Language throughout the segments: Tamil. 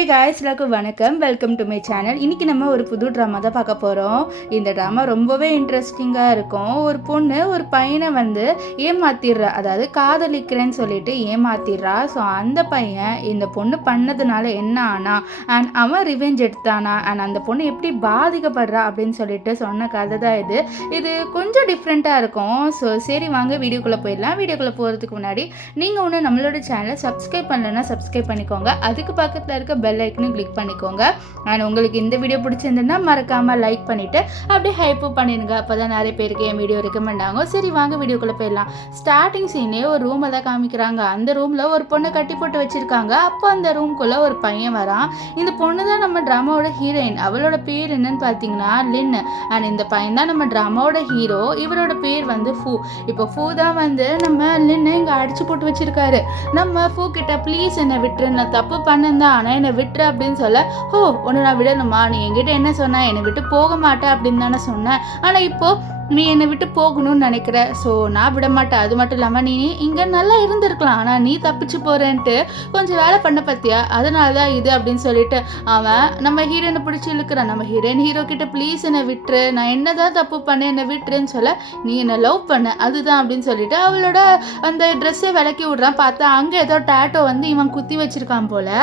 Hey guys, எல்லாருக்கும் வணக்கம். Welcome to my channel. இன்றைக்கி நம்ம ஒரு புது ட்ராமா தான் பார்க்க போகிறோம். இந்த ட்ராமா ரொம்பவே இன்ட்ரெஸ்டிங்காக இருக்கும். ஒரு பொண்ணு ஒரு பையனை ஏமாத்திடுறா, அதாவது காதலிக்கிறேன்னு சொல்லிட்டு ஏமாத்திடுறா. ஸோ அந்த பையன் இந்த பொண்ணு பண்ணதுனால என்ன ஆனா அண்ட் அவன் ரிவெஞ்ச் எடுத்தானா அண்ட் அந்த பொண்ணு எப்படி பாதிக்கப்படுறா அப்படின்னு சொல்லிட்டு சொன்ன கதை தான் இது கொஞ்சம் டிஃப்ரெண்ட்டாக இருக்கும். ஸோ சரி வாங்க வீடியோக்குள்ளே போயிடலாம். வீடியோக்குள்ளே போகிறதுக்கு முன்னாடி நீங்கள் ஒன்று நம்மளோட சேனலை சப்ஸ்கிரைப் பண்ணலைன்னா சப்ஸ்கிரைப் பண்ணிக்கோங்க. அதுக்கு பக்கத்தில் இருக்க பெல் ஐக்கனும் கிளிக் பண்ணிக்கோங்க. அண்ட் உங்களுக்கு இந்த வீடியோ பிடிச்சிருந்ததுன்னா மறக்காமல் லைக் பண்ணிவிட்டு அப்படியே ஹைப் பண்ணிடுங்க. அப்போ தான் நிறைய பேருக்கு என் வீடியோ ரெக்கமெண்ட் ஆகும். சரி வாங்க வீடியோக்குள்ளே போயிடலாம். ஸ்டார்டிங் சீனே ஒரு ரூமை தான் காமிக்கிறாங்க. அந்த ரூமில் ஒரு பொண்ணை கட்டி போட்டு வச்சுருக்காங்க. அப்போ அந்த ரூம்குள்ளே ஒரு பையன் வரான். இந்த பொண்ணு தான் நம்ம ட்ராமாவோட ஹீரோயின். அவளோட பேர் என்னன்னு பார்த்தீங்கன்னா லின். அண்ட் இந்த பையன் தான் நம்ம ட்ராமாவோட ஹீரோ. இவரோட பேர் ஃபூ. இப்போ ஃபூ தான் நம்ம லின்னு இங்கே அடிச்சு போட்டு வச்சுருக்காரு. நம்ம ஃபூ கிட்ட ப்ளீஸ் என்னை விட்டுரு, நான் தப்பு பண்ணேன் தான், ஆனால் என்னை விட்டுரு அப்படின்னு சொல்ல, ஓ ஒன்று நான் விடணுமா, நீ என்கிட்ட என்ன சொன்ன, என்னை விட்டு போக மாட்டேன் அப்படின்னு தானே சொன்னேன், ஆனால் இப்போது நீ என்னை விட்டு போகணும்னு நினைக்கிற, ஸோ நான் விட மாட்டேன். அது மட்டும் இல்லாமல் நீ இங்கே நல்லா இருந்திருக்கலாம், ஆனால் நீ தப்பிச்சு போகிறேன்ட்டு கொஞ்சம் வேலை பண்ண பற்றியா, அதனால தான் இது அப்படின்னு சொல்லிட்டு அவன் நம்ம ஹீரோயினை பிடிச்சி இழுக்கிறான். நம்ம ஹீரோ கிட்ட ப்ளீஸ் என்னை விட்டுரு, நான் என்ன தான் தப்பு பண்ணேன், என்னை விட்டுருன்னு சொல்ல, நீ என்னை லவ் பண்ண அதுதான் அப்படின்னு சொல்லிட்டு அவளோட அந்த ட்ரெஸ்ஸை விலக்கி விட்றான். பார்த்தா அங்கே ஏதோ டேட்டோ இவன் குத்தி வச்சிருக்கான் போல.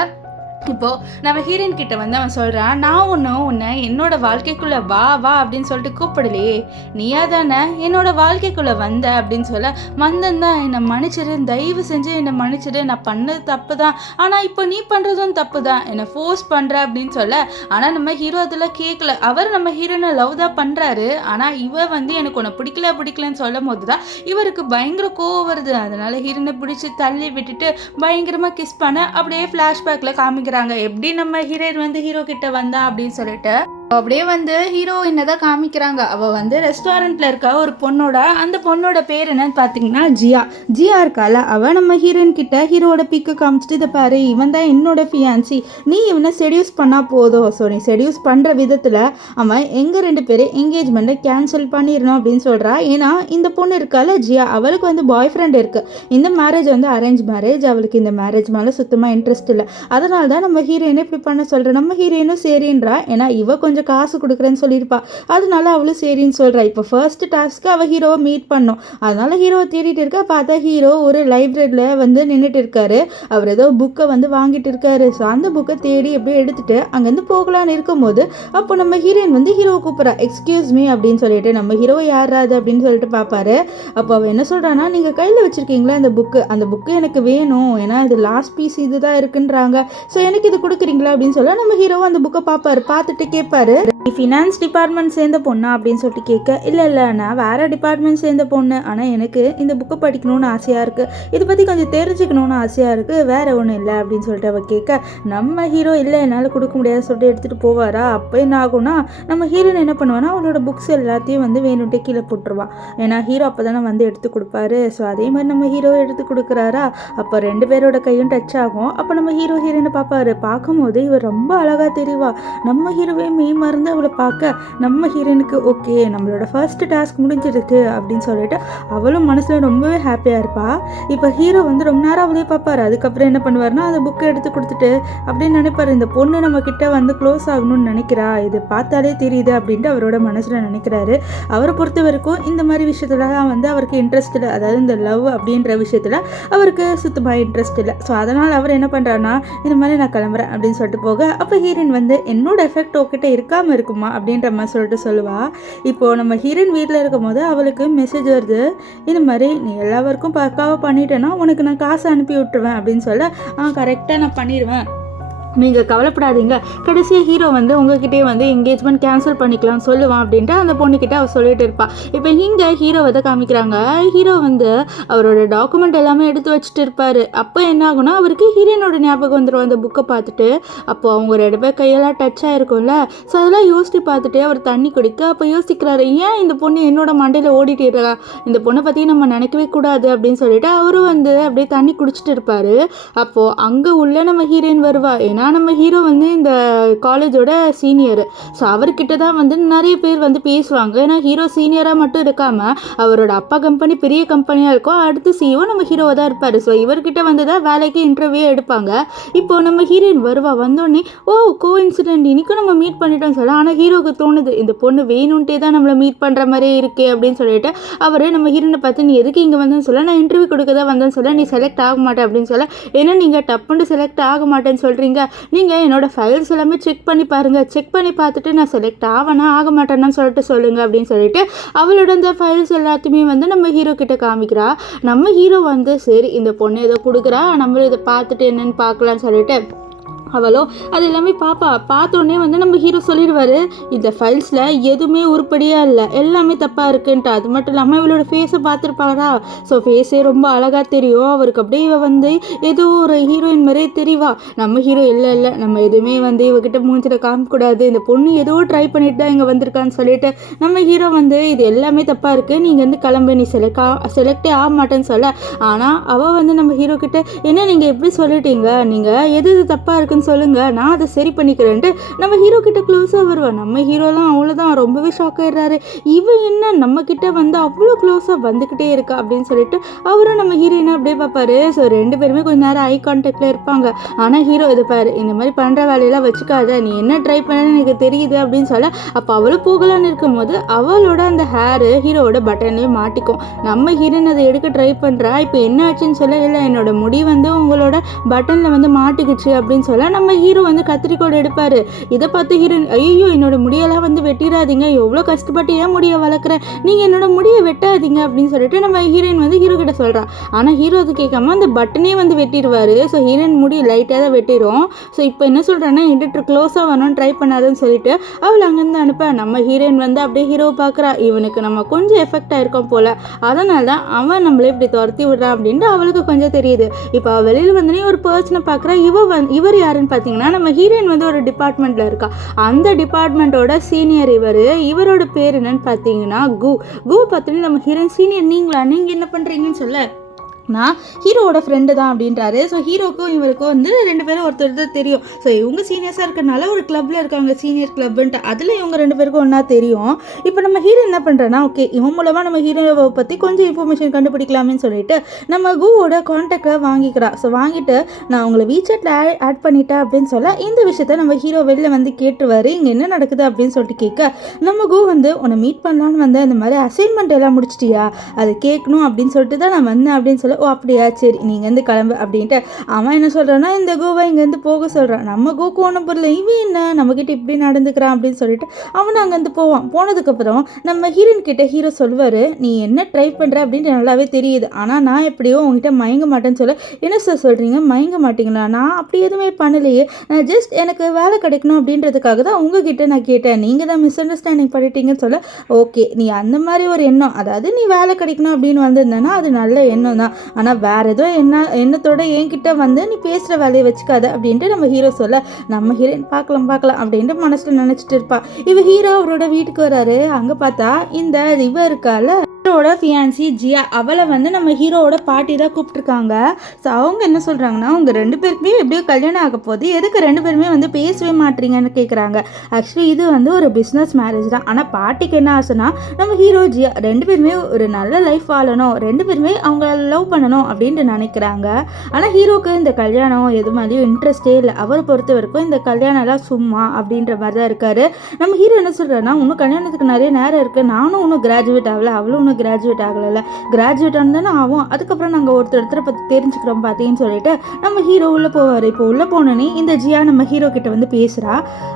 இப்போது நம்ம ஹீரோயின் கிட்ட அவன் சொல்கிறான், நான் உன்னை என்னோட வாழ்க்கைக்குள்ளே வா வா அப்படின்னு சொல்லிட்டு கூப்பிடலையே, நீயா தானே என்னோட வாழ்க்கைக்குள்ளே வந்த அப்படின்னு சொல்ல, வந்தந்தான், என்னை மன்னிச்சிடு, தயவு செஞ்சு என்னை மன்னிச்சிடு, நான் பண்ணது தப்பு தான், ஆனால் இப்போ நீ பண்ணுறதும் தப்பு தான், என்னை ஃபோர்ஸ் பண்ணுற அப்படின்னு சொல்ல, ஆனால் நம்ம ஹீரோ அதில் கேட்கல. அவர் நம்ம ஹீரோனை லவ் தான் பண்ணுறாரு. ஆனால் இவ எனக்கு உன்னை பிடிக்கலன்னு சொல்லும் போது தான் இவருக்கு பயங்கர கோவம் வருது. அதனால் ஹீரோனை பிடிச்சி தள்ளி விட்டுட்டு பயங்கரமாக கிஸ் பண்ண அப்படியே ஃப்ளாஷ்பேக்கில் காமிக்கிறாங்க. எப்படி நம்ம ஹீரோயின் ஹீரோ கிட்ட வந்தா அப்படின்னு சொல்லிட்டு அப்படியே ஹீரோ என்னதான் காமிக்கிறாங்க. அவள் ரெஸ்டாரண்ட்டில் இருக்க ஒரு அந்த பொண்ணோட பேர் என்னன்னு பார்த்தீங்கன்னா ஜியா இருக்கால. அவள் நம்ம ஹீரோயின் கிட்ட ஹீரோட பிக்கு காமிச்சிட்டு, இதை பாரு, இவன் தான் என்னோட ஃபியான்சி, நீ இவனை செடியூஸ் பண்ணால் போதும், ஸோ நீ செடியூஸ் பண்ணுற விதத்தில் அவன் எங்கள் 2 பேரும் என்கேஜ்மெண்ட்டை கேன்சல் பண்ணிடணும் அப்படின்னு சொல்கிறா. ஏன்னா இந்த பொண்ணு இருக்கால ஜியா, அவளுக்கு பாய் ஃப்ரெண்ட் இருக்குது. இந்த மேரேஜ் அரேஞ்ச் மேரேஜ், அவளுக்கு இந்த மேரேஜ் மேலே சுத்தமாக இன்ட்ரெஸ்ட் இல்லை. அதனால தான் நம்ம ஹீரோயினை இப்படி பண்ண சொல்கிறேன். நம்ம ஹீரோயினும் சரின்றா, ஏன்னா இவ கொஞ்சம் காசு கொடுக்குறேன்னு சொல்லியிருப்பா. அதனால அவளும் சரின்னு சொல்கிறா. இப்போ ஃபர்ஸ்ட் டாஸ்க்கு அவள் ஹீரோவை மீட் பண்ணோம். அதனால ஹீரோவை தேடிட்டு இருக்கா. பார்த்தா ஹீரோ ஒரு லைப்ரரியில் நின்றுட்டு இருக்காரு. அவர் ஏதோ புக்கை வாங்கிட்டு இருக்காரு. ஸோ அந்த புக்கை தேடி எப்படியோ எடுத்துட்டு அங்கேருந்து போகலான்னு இருக்கும்போது அப்போ நம்ம ஹீரோயின் ஹீரோவை கூப்பிட்றா. எக்ஸ்கியூஸ் மீ அப்படின்னு சொல்லிட்டு. நம்ம ஹீரோ யாராது அப்படின்னு சொல்லிட்டு பார்ப்பாரு. அப்போ அவள் என்ன சொல்கிறான்னா, நீங்கள் கையில் வச்சுருக்கீங்களா அந்த புக்கு எனக்கு வேணும், ஏன்னா இது லாஸ்ட் பீஸ் இதுதான் இருக்குன்றாங்க, ஸோ எனக்கு இது கொடுக்குறீங்களா அப்படின்னு சொல்ல, நம்ம ஹீரோ அந்த புக்கை பார்ப்பாரு. பார்த்துட்டு கேட்பாரு, ஃபினான்ஸ் டிபார்ட்மெண்ட் சேர்ந்த பொண்ணா அப்படின்னு சொல்லிட்டு கேட்க, இல்லை நான் வேறு டிபார்ட்மெண்ட் சேர்ந்த பொண்ணு, ஆனால் எனக்கு இந்த புக்கை படிக்கணும்னு ஆசையாக இருக்குது, இதை பற்றி கொஞ்சம் தெரிஞ்சுக்கணும்னு ஆசையாக இருக்குது, வேறு ஒன்றும் இல்லை அப்படின்னு சொல்லிட்டு அவள் கேட்க, நம்ம ஹீரோ இல்லை என்னால் கொடுக்க முடியாது சொல்லிட்டு எடுத்துகிட்டு போவாரா. அப்போ என்ன ஆகும்னா, நம்ம ஹீரோயின் என்ன பண்ணுவான்னா அவளோட புக்ஸ் எல்லாத்தையும் வேணுன்ட்டு கீழே போட்டுருவா. ஏன்னா ஹீரோ அப்போ தானே எடுத்து கொடுப்பாரு. ஸோ அதே மாதிரி நம்ம ஹீரோ எடுத்து கொடுக்குறாரா. அப்போ 2 பேரோட கையும் டச் ஆகும். அப்போ நம்ம ஹீரோயினை பார்ப்பாரு. பார்க்கும்போது இவர் ரொம்ப அழகாக தெரிவா. நம்ம ஹீரோவே மறந்து அவளை பார்க்க, நம்ம ஹீரோயினுக்கு ஓகே நம்மளோட ஃபர்ஸ்ட் டாஸ்க் முடிஞ்சிருக்கு அப்படின்னு சொல்லிட்டு அவளும் மனசில் ரொம்பவே ஹாப்பியாக இருப்பா. இப்போ ஹீரோ ரொம்ப நேரம் அவளே பார்ப்பாரு. அதுக்கப்புறம் என்ன பண்ணுவார்னா, அந்த புக்கை எடுத்து கொடுத்துட்டு அப்படின்னு நினைப்பாரு, இந்த பொண்ணு நம்ம கிட்ட க்ளோஸ் ஆகணும்னு நினைக்கிறா, இது பார்த்தாலே தெரியுது அப்படின்ட்டு அவரோட மனசில் நினைக்கிறாரு. அவரை பொறுத்த வரைக்கும் இந்த மாதிரி விஷயத்துலலாம் அவருக்கு இன்ட்ரெஸ்ட் இல்லை. அதாவது இந்த லவ் அப்படின்ற விஷயத்தில் அவருக்கு சுத்தமாக இன்ட்ரெஸ்ட் இல்லை. ஸோ அதனால் அவர் என்ன பண்ணுறாருனா, இந்த மாதிரி நான் கிளம்புறேன் அப்படின்னு சொல்லிட்டு போக, அப்போ ஹீரோயின் என்னோட எஃபெக்ட் ஓகிட்ட இருக்காமல் இருக்குமா அப்படின்ற மாதிரி சொல்லிட்டு சொல்லுவா. இப்போது நம்ம ஹீரோயின் வீட்டில் இருக்கும் போது அவளுக்கு மெசேஜ் வருது, இந்த மாதிரி நீ எல்லா ஒர்க்கும் பக்காவாக பண்ணிட்டேன்னா உனக்கு நான் காசு அனுப்பி விட்டுருவேன் அப்படின்னு சொல்ல, கரெக்டாக நான் பண்ணிடுவேன், நீங்கள் கவலைப்படாதீங்க, கடைசியாக ஹீரோ உங்ககிட்டே என்கேஜ்மெண்ட் கேன்சல் பண்ணிக்கலாம் சொல்லுவான் அப்படின்ட்டு அந்த பொண்ணுக்கிட்ட அவர் சொல்லிட்டு இருப்பாள். இப்போ இங்கே ஹீரோவை காமிக்கிறாங்க. ஹீரோ அவரோட டாக்குமெண்ட் எல்லாமே எடுத்து வச்சுட்டு இருப்பார். அப்போ என்ன ஆகுனா, அவருக்கு ஹீரோயினோட ஞாபகம் வந்துடும் அந்த புக்கை பார்த்துட்டு. அப்போது அவங்க 2 பேர் கையெல்லாம் டச் ஆகிருக்கும்ல. ஸோ அதெல்லாம் யோசித்து பார்த்துட்டு அவர் தண்ணி குடிக்க, அப்போ யோசிக்கிறாரு, ஏன் இந்த பொண்ணு என்னோட மண்டையில் ஓடிட்டு இருக்கா, இந்த பொண்ணை பற்றி நம்ம நினைக்கவே கூடாது அப்படின்னு சொல்லிட்டு அவரும் அப்படியே தண்ணி குடிச்சிட்டு இருப்பார். அப்போது அங்கே உள்ள நம்ம ஹீரோயின் வருவா. ஏன்னா நம்ம ஹீரோ வந்து இந்த காலேஜோட சீனியர். ஸோ அவர்கிட்ட தான் வந்து நிறைய பேர் வந்து பேசுவாங்க. ஏன்னா ஹீரோ சீனியராக மட்டும் இருக்காமல் அவரோட அப்பா கம்பெனி பெரிய கம்பெனியாக இருக்கும், அடுத்து சிஇஓ நம்ம ஹீரோவாக தான் இருப்பார். ஸோ இவர்கிட்ட வந்து தான் வேலைக்கு இன்டர்வியூ எடுப்பாங்க. இப்போது நம்ம ஹீரோயின் வருவா, வந்தோடனே ஓ கோ இன்சிடென்ட் இன்றைக்கும் நம்ம மீட் பண்ணிட்டோம்னு சொல்ல. ஆனால் ஹீரோவுக்கு தோணுது இந்த பொண்ணு வேணும்ன்ட்டே தான் நம்மளை மீட் பண்ணுற மாதிரியே இருக்கே அப்படின்னு சொல்லிட்டு அவர் நம்ம ஹீரோனை பார்த்து நீ எதுக்கு இங்கே வந்தேன்னு சொல்ல, நான் இன்டர்வியூ கொடுக்க தான் வந்தேன்னு சொல்ல, நீ செலக்ட் ஆக மாட்டேன் அப்படின்னு சொல்ல. ஏன்னா நீங்கள் டப்புன்னு செலக்ட் ஆக மாட்டேன்னு சொல்கிறீங்க, நீங்கள் என்னோடய ஃபைல்ஸ் எல்லாமே செக் பண்ணி பாருங்கள், செக் பண்ணி பார்த்துட்டு நான் செலக்ட் ஆவேனா ஆக மாட்டேன்னு சொல்லிட்டு சொல்லுங்கள் அப்படின்னு சொல்லிட்டு அவளோட அந்த ஃபைல்ஸ் எல்லாத்தையுமே வந்து நம்ம ஹீரோ கிட்ட காமிக்கிறா. நம்ம ஹீரோ வந்து சரி இந்த பொண்ணு ஏதோ கொடுக்குறா, நம்மளும் இதை பார்த்துட்டு என்னென்னு பார்க்கலான்னு சொல்லிட்டு அவளோ அது எல்லாமே பார்த்தோன்னே வந்து நம்ம ஹீரோ சொல்லிடுவார் இந்த ஃபைல்ஸில் எதுவுமே உருப்படியாக இல்லை, எல்லாமே தப்பாக இருக்குன்ட்டு. அது மட்டும் இல்லாமல் இவளோட ஃபேஸை பார்த்துருப்பாரா, ஸோ ஃபேஸே ரொம்ப அழகாக தெரியும் அவருக்கு. அப்படியே இவ வந்து ஏதோ ஒரு ஹீரோயின் மாதிரியே தெரியவா. நம்ம ஹீரோ இல்லை நம்ம எதுவுமே வந்து இவகிட்ட மூஞ்சில் காமிக்கூடாது, இந்த பொண்ணு ஏதோ ட்ரை பண்ணிட்டு தான் இங்கே வந்திருக்கான்னு சொல்லிட்டு நம்ம ஹீரோ வந்து இது எல்லாமே தப்பாக இருக்குது, நீங்கள் வந்து கிளம்பு, நீ செலக்டே ஆக மாட்டேன்னு சொல்ல. ஆனால் அவள் வந்து நம்ம ஹீரோ கிட்ட என்ன நீங்கள் எப்படி சொல்லிட்டீங்க, நீங்கள் எது தப்பாக இருக்குன்னு சொல்லுங்க, நான் அதை சரி பண்ணிக்கிறேன்ட்டு நம்ம ஹீரோ கிட்ட க்ளோஸாக வருவான். நம்ம ஹீரோலாம் அவ்வளோதான் ரொம்பவே ஷாக் ஆயிடுறாரு. இவன் என்ன நம்ம கிட்ட வந்து அவ்வளோ க்ளோஸாக வந்துக்கிட்டே இருக்கா அப்படின்னு சொல்லிட்டு அவரும் நம்ம ஹீரோயினை அப்படியே பார்ப்பாரு. ஸோ ரெண்டு பேருமே கொஞ்ச நேரம் ஐ கான்டாக்டில் இருப்பாங்க. ஆனால் ஹீரோ இது பாரு இந்த மாதிரி பண்ணுற வேலையெல்லாம் வச்சுக்காத, நீ என்ன ட்ரை பண்ணன்னு எனக்கு தெரியுது அப்படின்னு சொல்ல. அப்போ அவளும் போகலான்னு இருக்கும்போது அவளோட அந்த ஹேரு ஹீரோவோட பட்டன்லேயே மாட்டிக்கும். நம்ம ஹீரோயின் அதை எடுக்க ட்ரை பண்ணுறா. இப்போ என்ன ஆச்சுன்னு சொல்ல, இல்லை என்னோட முடி வந்து உங்களோட பட்டனில் வந்து மாட்டிக்கிச்சு அப்படின்னு சொல்ல. நம்ம ஹீரோ வந்து கத்திரிக்கோடு எடுப்பார். இதை பார்த்து ஹீரோயின் ஐயோ என்னோட முடியெல்லாம் வந்து வெட்டிடாதீங்க, எவ்வளோ கஷ்டப்பட்டு ஏன் முடியை வளர்க்குறேன், நீங்கள் என்னோட முடியை வெட்டாதீங்க அப்படின்னு சொல்லிட்டு நம்ம ஹீரோயின் வந்து ஹீரோ கிட்ட சொல்கிறா. ஆனால் ஹீரோ அது கேட்காம அந்த பட்டனே வந்து வெட்டிடுவார். ஸோ ஹீரோயின் முடி லைட்டாக தான் வெட்டிடும். ஸோ இப்போ என்ன சொல்கிறான்னா எடிட்டர் க்ளோஸாக வரணும்னு ட்ரை பண்ணாதுன்னு சொல்லிட்டு அவள் அங்கேருந்து அனுப்ப. நம்ம ஹீரோயின் வந்து அப்படியே ஹீரோ பார்க்குறா, இவனுக்கு நம்ம கொஞ்சம் எஃபெக்ட் ஆயிருக்கோம் போல், அதனால தான் அவன் நம்மளே இப்படி துரத்தி விடுறான் அப்படின்ட்டு அவளுக்கு கொஞ்சம் தெரியுது. இப்போ அவள் வெளியில் வந்தோடனே ஒரு பர்சனை பார்க்குறா. இவர் யாருன்னு பார்த்தீங்கன்னா நம்ம ஹீரோயின் வந்து ஒரு டிபார்ட்மெண்ட்டில் இருக்கா. அந்த டிபார்ட்மெண்ட்டோட சீனியர் இவரோட பேர் என்னன்னு பார்த்தீங்கன்னா கு பார்த்தீங்கன்னா நம்ம ஹீரோயின் சீனியர் நீங்கள் என்ன பண்ணுறீங்கன்னு சொல்ல, நான் ஹீரோவோட ஃப்ரெண்டு தான் அப்படின்றாரு. ஸோ ஹீரோக்கும் இவருக்கும் வந்து ரெண்டு பேரும் ஒருத்தர் தெரியும். ஸோ இவங்க சீனியர்ஸாக இருக்கிறனால ஒரு கிளப்பில் இருக்காங்க, சீனியர் கிளப்புன்ட்டு, அதில் இவங்க ரெண்டு பேருக்கும் ஒன்றா தெரியும். இப்போ நம்ம ஹீரோ என்ன பண்ணுறேன்னா ஓகே இவன் மூலமாக நம்ம ஹீரோவை பற்றி கொஞ்சம் இன்ஃபர்மேஷன் கண்டுபிடிக்கலாமேன்னு சொல்லிட்டு நம்ம குவோட கான்டாக்டை வாங்கிக்கிறா. ஸோ வாங்கிட்டு நான் உங்களை வீச்சட்டில் ஆட் பண்ணிட்டேன் அப்படின்னு சொல்ல, இந்த விஷயத்த நம்ம ஹீரோ வெளில வந்து கேட்டுருவார். இங்கே என்ன நடக்குது அப்படின்னு சொல்லிட்டு கேட்க, நம்ம கு வந்து உன்னை மீட் பண்ணலான்னு வந்தேன், இந்த மாதிரி அசைன்மெண்ட் எல்லாம் முடிச்சிட்டியா, அதை கேட்கணும் அப்படின்னு சொல்லிட்டு தான் நான் வந்தேன் அப்படின்னு சொல்ல. ஓ அப்படியா சரி நீங்கள் வந்து கிளம்பு அப்படின்ட்டு அவன் என்ன சொல்கிறான்னா இந்த கோவை இங்கேருந்து போக சொல்கிறான். நம்ம கோக்கு ஒன்றும் புரியல, இவன் என்ன நம்மக்கிட்ட இப்படி நடந்துக்கிறான் அப்படின்னு சொல்லிட்டு அவன் அங்கேருந்து போவான். போனதுக்கப்புறம் நம்ம ஹீரோயின் கிட்ட ஹீரோ சொல்வார், நீ என்ன ட்ரை பண்ணுற அப்படின்ட்டு நல்லாவே தெரியுது, ஆனால் நான் எப்படியோ உங்ககிட்ட மயங்க மாட்டேன்னு சொல்ல. என்ன சார் சொல்கிறீங்க, மயங்க மாட்டிங்களா, நான் அப்படி எதுவுமே பண்ணலையே, நான் ஜஸ்ட் எனக்கு வேலை கிடைக்கணும் அப்படின்றதுக்காக தான் உங்ககிட்ட நான் கேட்டேன், நீங்கள் தான் மிஸ் அண்டர்ஸ்டாண்டிங் பண்ணிட்டீங்கன்னு சொல்ல. ஓகே நீ அந்த மாதிரி ஒரு எண்ணம், அதாவது நீ வேலை கிடைக்கணும் அப்படின்னு வந்திருந்தேன்னா அது நல்ல எண்ணம் தான், ஆனால் வேறு ஏதோ எண்ணத்தோட என்கிட்ட வந்து நீ பேசுகிற வேலையை வச்சுக்காத அப்படின்ட்டு நம்ம ஹீரோ சொல்ல. நம்ம ஹீரோயின் பார்க்கலாம் அப்படின்ட்டு மனசில் நினச்சிட்டு இருப்பா. இவ ஹீரோ அவரோட வீட்டுக்கு வராரு. அங்கே பார்த்தா இந்த இவ இருக்கால ஹீரோட ஃபியான்சி ஜியா, அவளை வந்து நம்ம ஹீரோவோட பாட்டி தான் கூப்பிட்டுருக்காங்க. ஸோ அவங்க என்ன சொல்கிறாங்கன்னா உங்கள் ரெண்டு பேருக்குமே எப்படியோ கல்யாணம் ஆக போது, எதுக்கு ரெண்டு பேருமே வந்து பேசவே மாட்டீங்கன்னு கேட்குறாங்க. ஆக்சுவலி இது வந்து ஒரு பிஸ்னஸ் மேரேஜ் தான். ஆனால் பாட்டிக்கு என்ன ஆசைன்னா நம்ம ஹீரோ ஜியா ரெண்டு பேருமே ஒரு நல்ல லைஃப் வாழணும், ரெண்டு பேருமே அவங்கள லவ் பண்ணணும் அப்படின்ட்டு நினைக்கிறாங்க. ஆனால் ஹீரோக்கு இந்த கல்யாணம் எது மாதிரியும் இன்ட்ரெஸ்டே இல்லை. அவரை பொறுத்த வரைக்கும் இந்த கல்யாணம்லாம் சும்மா அப்படின்ற மாதிரி தான் இருக்காரு. நம்ம ஹீரோ என்ன சொல்கிறாருன்னா இன்னும் கல்யாணத்துக்கு நிறைய நேரம் இருக்குது, நானும் இன்னும் கிராஜுவேட் ஆகலை, அவளும் இன்னும் கிராஜுவேட் ஆகலை, கிராஜுவேட் ஆனதானே ஆகும், அதுக்கப்புறம் நாங்கள் ஒருத்தரை பற்றி தெரிஞ்சுக்கிறோம் பார்த்தீங்கன்னு சொல்லிட்டு நம்ம ஹீரோ உள்ளே போவார். இப்போ உள்ளே போனோன்னே இந்த ஜியா நம்ம ஹீரோ கிட்ட வந்து பேசுகிறா.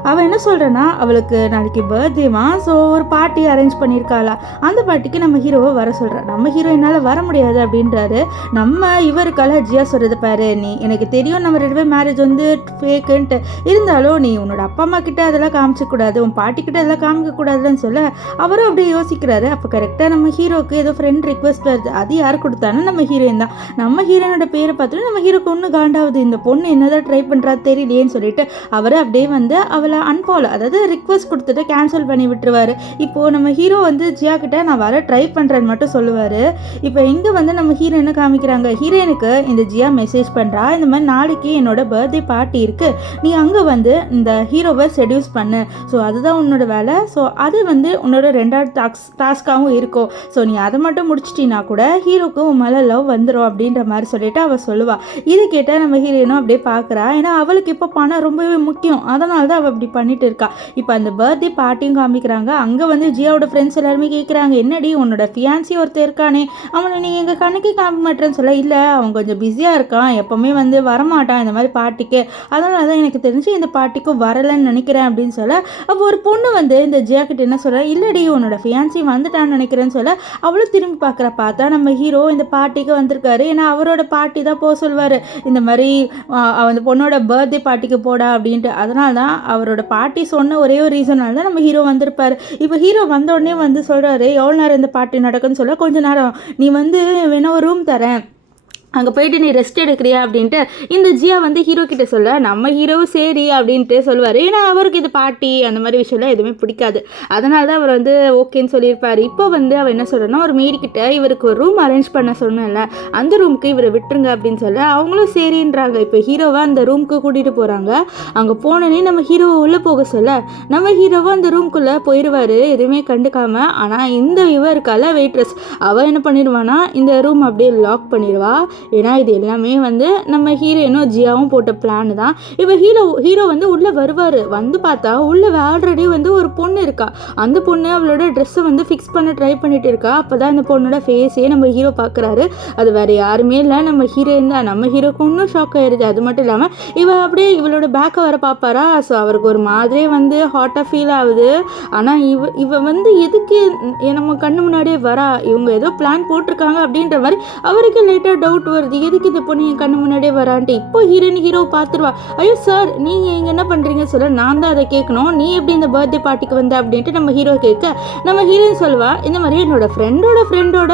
அவள் என்ன சொல்கிறேன்னா அவளுக்கு நாளைக்கு பர்த்டேவா, ஸோ ஒரு பார்ட்டி அரேஞ்ச் பண்ணியிருக்காளா, அந்த பார்ட்டிக்கு நம்ம ஹீரோவை வர சொல்கிறா. நம்ம ஹீரோ என்னால் வர முடியாது அப்படின்றாரு. நம்ம இவருக்கால ஜியா சொல்கிறது பாரு, நீ எனக்கு தெரியும் நம்ம ரெண்டு பேர் மேரேஜ் வந்து ஃபேக்குன்ட்டு, இருந்தாலும் நீ உன்னோட அப்பா அம்மா கிட்ட அதெல்லாம் காமிச்சக்கூடாது, உன் பாட்டிக்கிட்ட அதெல்லாம் காமிக்கக்கூடாதுன்னு சொல்ல அவரும் அப்படியே யோசிக்கிறாரு. அப்போ கரெக்டாக நம்ம ஹீரோ ஹீரோக்கு ஏதோ ஃப்ரெண்ட் ரிக்வெஸ்ட் வருது. அது யார் கொடுத்தானு நம்ம ஹீரோயின் தான். நம்ம ஹீரோனோட பேரை பார்த்துட்டு நம்ம ஹீரோக்கு ஒன்று காண்டாவது, இந்த பொண்ணு என்னதான் ட்ரை பண்ணுறா தெரியலையேன்னு சொல்லிட்டு அவர் அப்படியே வந்து அவளை அன்ஃபாலோ, அதாவது ரிக்வெஸ்ட் கொடுத்துட்டு கேன்சல் பண்ணி விட்டுருவாரு. இப்போது நம்ம ஹீரோ வந்து ஜியா கிட்ட நான் வர ட்ரை பண்ணுறேன்னு மட்டும் சொல்லுவார். இப்போ இங்கே வந்து நம்ம ஹீரோயினை காமிக்கிறாங்க. ஹீரோயினுக்கு இந்த ஜியா மெசேஜ் பண்ணுறா, இந்த மாதிரி நாளைக்கு என்னோட பர்த்டே பார்ட்டி இருக்குது, நீ அங்கே வந்து இந்த ஹீரோவை செடியூஸ் பண்ணு, ஸோ அதுதான் உன்னோட வேலை, ஸோ அது வந்து உன்னோட ரெண்டாவது டாஸ்க்காகவும் இருக்கும், ஸோ நீ அதை மட்டும் முடிச்சிட்டினா கூட ஹீரோக்கு உன் மேலே லவ் வந்துடும் அப்படின்ற மாதிரி சொல்லிட்டு அவள் சொல்லுவாள். இது கேட்டால் நம்ம ஹீரோயினும் அப்படியே பார்க்குறா. ஏன்னா அவளுக்கு இப்போ பணம் ரொம்பவே முக்கியம், அதனால தான் அவள் அப்படி பண்ணிட்டு இருக்கா. இப்போ அந்த பர்த்டே பார்ட்டியும் காமிக்கிறாங்க. அங்கே வந்து ஜியாவோட ஃப்ரெண்ட்ஸ் எல்லாருமே கேட்குறாங்க, என்னடி உன்னோட ஃபியான்சி ஒருத்தர் இருக்கானே, அவனை நீ எங்கள் கணக்கே காமிக்க மாட்டேன்னு சொல்ல, இல்லை அவன் கொஞ்சம் பிஸியாக இருக்கான், எப்போவுமே வந்து வரமாட்டான் இந்த மாதிரி பார்ட்டிக்கு, அதனால தான் எனக்கு தெரிஞ்சு இந்த பார்ட்டிக்கும் வரலைன்னு நினைக்கிறேன் அப்படின்னு சொல்ல, அப்போ ஒரு பொண்ணு வந்து இந்த ஜியா கிட்ட என்ன சொல்கிறா, இல்லடி உன்னோட ஃபியான்சி வந்துட்டான்னு நினைக்கிறேன்னு சொல்ல, அவளும் திரும்பி பார்த்தா நம்ம ஹீரோ இந்த பார்ட்டிக்கு வந்திருக்காரு. ஏன்னா அவரோட பார்ட்டி தான் போக சொல்வார், இந்த மாதிரி அந்த பொண்ணோட பர்த்டே பார்ட்டிக்கு போடா அப்படின்ட்டு. அதனால தான் அவரோட பார்ட்டி சொன்ன ஒரே ஒரு ரீசனால தான் நம்ம ஹீரோ வந்திருப்பார். இப்போ ஹீரோ வந்த உடனே வந்து சொல்கிறாரு, எவ்வளோ நேரம் இந்த பார்ட்டி நடக்குன்னு சொல்ல, கொஞ்ச நேரம், நீ வந்து வேணா ஒரு ரூம் தரேன், அங்கே போயிட்டு நீ ரெஸ்ட் எடுக்கிறியா அப்படின்ட்டு இந்த ஜியா வந்து ஹீரோ கிட்ட சொல்ல, நம்ம ஹீரோவும் சரி அப்படின்ட்டு சொல்லுவார். ஏன்னா அவருக்கு இது பார்ட்டி அந்த மாதிரி விஷயம்லாம் எதுவுமே பிடிக்காது, அதனால தான் அவர் வந்து ஓகேன்னு சொல்லியிருப்பார். இப்போ வந்து அவர் என்ன சொல்கிறேன்னா, ஒரு மேடிக்கிட்ட இவருக்கு ஒரு ரூம் அரேஞ்ச் பண்ண சொன்னேன்ல, அந்த ரூமுக்கு இவரை விட்டுருங்க அப்படின்னு சொல்ல அவங்களும் சரின்றாங்க. இப்போ ஹீரோவை அந்த ரூமுக்கு கூட்டிகிட்டு போகிறாங்க. அங்கே போனோன்னே நம்ம ஹீரோவை உள்ளே போக சொல்ல, நம்ம ஹீரோவை அந்த ரூம்குள்ளே போயிடுவார் எதுவுமே கண்டுக்காமல். ஆனால் இந்த இருக்கால வெயிட்ரஸ், அவள் என்ன பண்ணிடுவானா, இந்த ரூம் அப்படியே லாக் பண்ணிடுவா. ஏன்னா இது எல்லாமே வந்து நம்ம ஹீரோயினும் ஜியாவும் போட்ட பிளான் தான். இப்போ ஹீரோ வந்து உள்ளே வருவார். வந்து பார்த்தா உள்ளே ஆல்ரெடி வந்து ஒரு பொண்ணு இருக்கா. அந்த பொண்ணு அவளோட ட்ரெஸ்ஸை வந்து ஃபிக்ஸ் பண்ண ட்ரை பண்ணிட்டு இருக்கா. அப்போ தான் இந்த பொண்ணோட ஃபேஸே நம்ம ஹீரோ பார்க்குறாரு. அது வேறு யாருமே இல்லை, நம்ம ஹீரோயின் தான். நம்ம ஹீரோக்கு இன்னும் ஷாக் ஆயிடுது. அது மட்டும் இல்லாமல் அப்படியே இவளோட பேக்கை வர பார்ப்பாரா. ஸோ அவருக்கு ஒரு மாதிரியே வந்து ஹாட்டாக ஃபீல் ஆகுது. ஆனால் இவ வந்து எதுக்கு நம்ம கண்ணு முன்னாடியே வரா, இவங்க ஏதோ பிளான் போட்டிருக்காங்க அப்படின்ற மாதிரி அவருக்கு லைட்டாக டவுட் வருது, எதுக்கு இந்த பொண்ணு என் கண்ணு முன்னாடியே வரான்ட்டு. இப்போ ஹீரோ பார்த்துருவா. ஐயோ சார், நீங்கள் இங்கே என்ன பண்ணுறீங்க சொல்ல, நான் தான் அதை கேட்கணும், நீ எப்படி இந்த பர்த்டே பார்ட்டிக்கு வந்த அப்படின்ட்டு நம்ம ஹீரோ கேட்க, நம்ம ஹீரோயின் சொல்லுவா, இந்த மாதிரி என்னோட ஃப்ரெண்டோட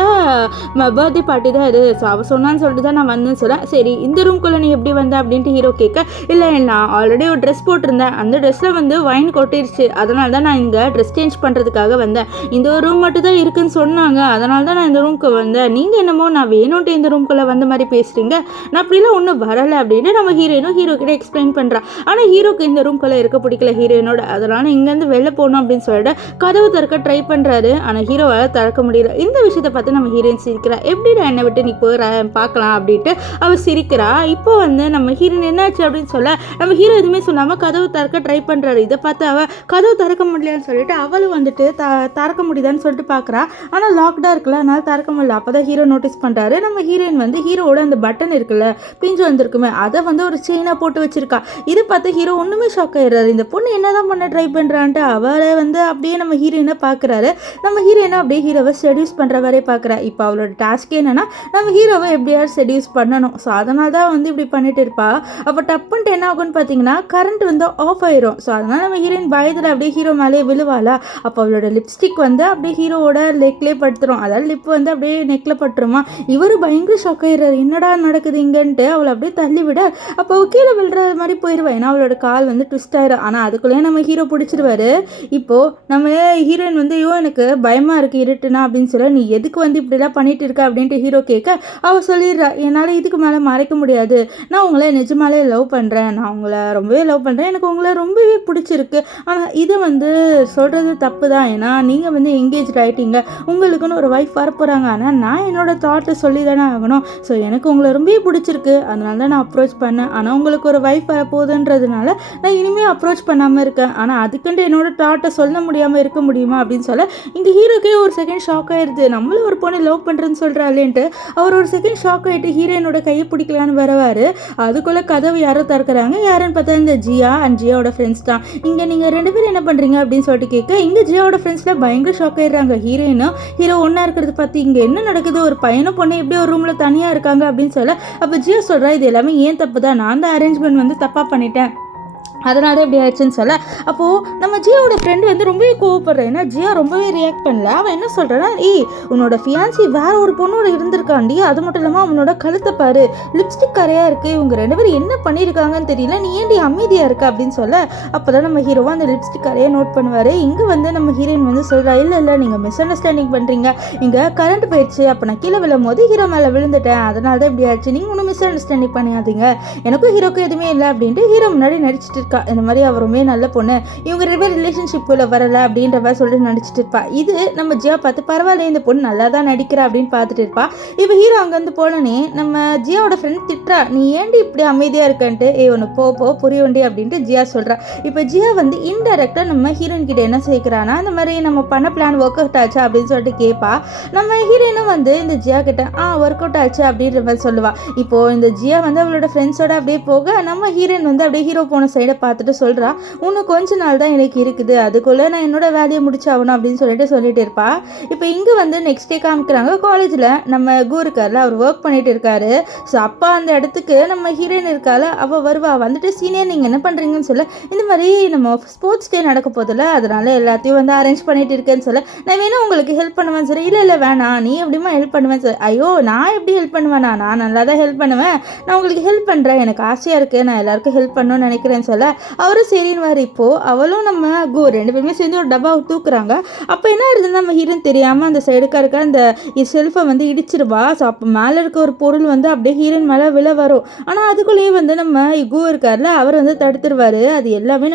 பர்த்டே பார்ட்டி தான் இது, ஸோ அவள் சொன்னான்னு சொல்லிட்டு தான் நான் வந்தேன்னு சொல்ல, சரி இந்த ரூம்குள்ளே நீ எப்படி வந்த அப்படின்ட்டு ஹீரோ கேட்க, இல்லை நான் ஆல்ரெடி ஒரு ட்ரெஸ் போட்டிருந்தேன், அந்த ட்ரெஸ்ஸில் வந்து வைன் கொட்டிருச்சு, அதனால தான் நான் இங்கே ட்ரெஸ் சேஞ்ச் பண்ணுறதுக்காக வந்தேன், இந்த ஒரு ரூம் மட்டும் தான் இருக்குன்னு சொன்னாங்க, அதனால தான் நான் இந்த ரூமுக்கு வந்தேன், நீங்கள் என்னமோ நான் வேணும்ட்டு இந்த ரூம்குள்ளே வந்த மாதிரி பேசுகிறீங்க, நான் அப்படிலாம் ஒன்றும் வரலை அப்படின்னு நம்ம ஹீரோ கிட்ட எக்ஸ்பிளைன் பண்ணுறான். ஆனால் ஹீரோக்கு இந்த ரூம்குள்ளே இருக்க பிடிக்கல ஹீரோயினோட, அதனால் இங்கேருந்து வெளில போகணும் அப்படின்னு சொல்லிட்டு கதவு திறக்க ட்ரை பண்ணுறாரு. ஆனால் ஹீரோவால் திறக்க முடியல. இந்த விஷயத்தை பார்த்து நம்ம ஹீரோயின் சிரிக்கிறா, எப்படிடா என்னை விட்டு நீ போகிற பார்க்கலாம் அப்படின்ட்டு அவள் சிரிக்கிறா. இப்போ வந்து நம்ம ஹீரோயின் என்னாச்சு அப்படின்னு சொல்ல, நம்ம ஹீரோ எதுவுமே சொல்லாமல் கதவு திறக்க ட்ரை பண்ணுறாரு. இதை பார்த்து அவள் கதவு திறக்க முடியலன்னு சொல்லிட்டு அவளும் வந்துட்டு திறக்க முடியுதான்னு சொல்லிட்டு பார்க்குறா. ஆனால் லாக்டாக இருக்குல்ல, அதனால திறக்க முடியல. அப்போ தான் ஹீரோ நோட்டீஸ் பண்ணுறாரு, நம்ம ஹீரோயின் வந்து ஹீரோவோட அந்த பட்டன் இருக்குல்ல, பிஞ்சு வந்திருக்குமே, அதை வந்து ஒரு செயினாக போட்டு வச்சிருக்கா. இது பார்த்து ஹீரோ ஒன்றுமே ஷாக் ஆயிடுறாரு, இந்த பொண்ணு என்னதான் பண்ண ட்ரை பண்ணுறான்ட்டு. அவரை வந்து அப்படியே நம்ம ஹீரோயினை பார்க்குறாரு. நம்ம ஹீரோயினை அப்படியே ஹீரோவை செடியூஸ் பண்ணுற வரையே பார்க்குறா. இப்போ அவளோட டாஸ்க் என்னன்னா, நம்ம ஹீரோவை எப்படியாவது செடியூஸ் பண்ணணும். ஸோ அதனால தான் வந்து இப்படி பண்ணிட்டு இருப்பா. அப்போ டப்புன்ட்டு என்ன ஆகும்னு பார்த்தீங்கன்னா, கரண்ட் வந்து ஆஃப் ஆயிரும். ஸோ அதனால் நம்ம ஹீரோயின் பயத்தில் அப்படியே ஹீரோ மேலே விழுவாளா. அப்போ அவளோட லிப்ஸ்டிக் வந்து அப்படியே ஹீரோவோட லெக்லேயே படுத்துரும், அதாவது லிப் வந்து அப்படியே நெக்கில் பட்டுருமா. இவர் பயங்கர ஷாக் ஆயிடுறாரு, என்னடா நடக்குது இங்கன்ட்டு. அவளை அப்படியே தள்ளி விட அப்போ கீழே விழுற மாதிரி போயிடுவா. ஏன்னா அவளோட கால் வந்து ட்விஸ்ட் ஆயிரும். ஆனால் அதுக்குள்ளேயே நம்ம ஹீரோ பிடிச்சிருவாரு. இப்போது நம்ம ஹீரோயின் வந்து எனக்கு பயமாக இருக்குது இருட்டுனா அப்படின்னு சொல்ல, நீ எதுக்கு வந்து இப்படிலாம் பண்ணிட்டு இருக்க அப்படின்ட்டு ஹீரோ கேட்க, அவள் சொல்லிடுறா, என்னால் இதுக்கு மேலே மறைக்க முடியாது, நான் உங்களை நிஜமாலே லவ் பண்ணுறேன், நான் உங்களை ரொம்பவே லவ் பண்ணுறேன், எனக்கு உங்களை ரொம்பவே பிடிச்சிருக்கு, ஆனால் இது வந்து சொல்கிறது தப்பு தான், ஏன்னா நீங்கள் வந்து எங்கேஜ் ஆகிட்டீங்க, உங்களுக்குன்னு ஒரு ஒய்ஃப் வரப்போகிறாங்க, ஆனால் நான் என்னோட தாட்டை சொல்லி தானே ஆகணும். ஸோ எனக்கு உங்களை ரொம்பவே பிடிச்சிருக்கு, அதனால தான் நான் அப்ரோச் பண்ணேன், ஆனால் உங்களுக்கு ஒரு ஒய்ஃப் வரப்போகுதுன்றதுனால நான் இனிமேல் அப்ரோச் பண்ணாமல் இருக்கேன், ஆனால் அதுக்குன்ட்டு என்னோட தாட்டை சொல்ல முடியாமல் இருக்க முடியுமா அப்படின்னு சொல்ல, இங்கே ஹீரோக்கே ஒரு செகண்ட் ஷாக் ஆயிடுது, நம்மளும் ஒரு பொண்ணை லவ் பண்ணுறேன்னு சொல்கிறாளேன்ட்டு. அவர் ஒரு செகண்ட் ஷாக் ஆகிட்டு ஹீரோயினோட கையை பிடிக்கலான்னு வருவார். அதுக்குள்ளே கதவு யாரோ திறக்கிறாங்க. யாருன்னு பார்த்தா இந்த ஜியா அண்ட் ஜியாவோட ஃப்ரெண்ட்ஸ் தான். இங்கே நீங்கள் 2 பேரும் என்ன பண்ணுறீங்க அப்படின்னு சொல்லிட்டு கேட்க, இங்கே ஜியாவோட ஃப்ரெண்ட்ஸில் பயங்கர ஷாக் ஆயிடுறாங்க. ஹீரோ ஒன்றா இருக்கிறது பார்த்து இங்கே என்ன நடக்குது, ஒரு பையனும் பொண்ணு எப்படி ஒரு ரூமில் தனியாக இருக்காங்க அப்படின்னு சொல்ல, அப்போ ஜியோ சொல்கிறா, இது எல்லாமே ஏன் தப்பு தான், நான் தான் அரேஞ்ச்மெண்ட் வந்து தப்பாக பண்ணிட்டேன், அதனால இப்படி ஆயிடுச்சுன்னு சொல்ல, அப்போது நம்ம ஜியாவோட ஃப்ரெண்டு வந்து ரொம்பவே கோவப்படுறேன். ஏன்னா ஜியா ரொம்பவே ரியாக்ட் பண்ணல. அவன் என்ன சொல்கிறான்னா, உன்னோட ஃபியான்சி வேற ஒரு பொண்ணோட இருந்திருக்காண்டி, அது மட்டும் இல்லாமல் அவனோட கழுத்தை பாரு, லிப்ஸ்டிக் கரையாக இருக்குது, இவங்க 2 பேரும் என்ன பண்ணியிருக்காங்கன்னு தெரியல, நீ ஏன்டி அமைதியாக இருக்க அப்படின்னு சொல்ல, அப்போ தான் நம்ம ஹீரோவாக அந்த லிப்ஸ்டிக் கரையை நோட் பண்ணுவார். இங்கே வந்து நம்ம ஹீரோயின் வந்து சொல்கிறா, இல்லை நீங்கள் மிஸ் அண்டர்ஸ்டாண்டிங் பண்ணுறீங்க, இங்கே கரண்ட் போயிடுச்சு, அப்போ நான் கீழே விழும் போது ஹீரோ மேலே விழுந்துட்டேன், அதனால தான் இப்படி ஆச்சு, நீங்கள் ஒன்றும் மிஸ் அண்டர்ஸ்டாண்டிங் பண்ணியாதீங்க, எனக்கும் ஹீரோக்கும் எதுவுமே இல்லை அப்படின்ட்டு ஹீரோ முன்னாடி நடிச்சிட்டு இருக்கா. இந்த மாதிரி அவருமே நல்ல பொண்ணு, இவங்க 2 பேர் ரிலேஷன்ஷிப்புக்குள்ளே வரலை அப்படின்ற மாதிரி சொல்லிட்டு நடிச்சிட்டு இருப்பா. இது நம்ம ஜியா பார்த்து பரவாயில்ல, இந்த பொண்ணு நல்லா தான் நடிக்கிறா அப்படின்னு பார்த்துட்டு இருப்பா. இப்போ ஹீரோ அங்கேருந்து போனோன்னே நம்ம ஜியாவோட ஃப்ரெண்ட் திட்டுறா, நீ ஏன்டி இப்படி அமைதியாக இருக்கன்ட்டு, ஒன்று போ புரியவண்டி அப்படின்ட்டு ஜியா சொல்கிறா. இப்போ ஜியா வந்து இன்டெரக்டாக நம்ம ஹீரோயின் கிட்ட என்ன சேர்க்குறான்னா, இந்த மாதிரி நம்ம பண்ண பிளான் ஒர்க் அவுட் ஆச்சா அப்படின்னு சொல்லிட்டு கேட்பா. நம்ம ஹீரோயினும் வந்து இந்த ஜியா கிட்ட ஒர்க் அவுட் ஆச்சு அப்படின்ற மாதிரி சொல்லுவா. இப்போது இந்த ஜியா வந்து அவளோட ஃப்ரெண்ட்ஸோட அப்படியே போக, நம்ம ஹீரோயின் வந்து அப்படியே ஹீரோ போன சைடை பார்த்துட்டு சொல்கிறா, இன்னும் கொஞ்ச நாள் தான் எனக்கு இருக்குது, அதுக்குள்ளே நான் என்னோட வேலையை முடிச்சாகணும் அப்படின்னு சொல்லிட்டு இருப்பா. இப்போ இங்கே வந்து நெக்ஸ்ட் டே காமிக்கிறாங்க, காலேஜில் நம்ம கு இருக்கார்ல, அவர் ஒர்க் பண்ணிட்டு இருக்காரு. ஸோ அப்போ அந்த இடத்துக்கு நம்ம ஹீரோயின் இருக்கால, அவள் வருவா. வந்துட்டு சீனியர் நீங்கள் என்ன பண்ணுறீங்கன்னு சொல்ல, இந்த மாதிரி நம்ம ஸ்போர்ட்ஸ் டே நடக்க போதில்ல, அதனால எல்லாத்தையும் வந்து அரேஞ்ச் பண்ணிட்டு இருக்கேன்னு சொல்ல, நான் வேணும் உங்களுக்கு ஹெல்ப் பண்ணுவேன்னு சொல்ல, இல்லை வேணாம், நீ எப்படிமா ஹெல்ப் பண்ணுவேன்னு சொல்ல, ஐயோ நான் எப்படி ஹெல்ப் பண்ணுவேண்ணா, நான் நல்லா தான் ஹெல்ப் பண்ணுவேன், நான் உங்களுக்கு ஹெல்ப் பண்ணுறேன், எனக்கு ஆசையாக இருக்குது, நான் எல்லாருக்கும் ஹெல்ப் பண்ணணும்னு நினைக்கிறேன்னு சொல்ல, அவரும் சரின்னு வார். இப்போது அவளும் நம்ம கு 2 பேருமே சேர்ந்து ஒரு டப்பாவை தூக்குறாங்க. அப்போ என்ன ஆகுதுன்னு நம்ம ஹீரோயின் தெரியாமல் அந்த சைடுக்காக இருக்க அந்த செல்ஃபை வந்து இடிச்சிருவா. ஸோ அப்போ மேலே இருக்க ஒரு பொருள் வந்து அப்படியே ஹீரோயின் மேலே விழ வரும். ஆனால் அதுக்குள்ளேயே வந்து நம்ம கு இருக்கார்ல, அவர் வந்து தடுத்துருவார். அது எல்லாமே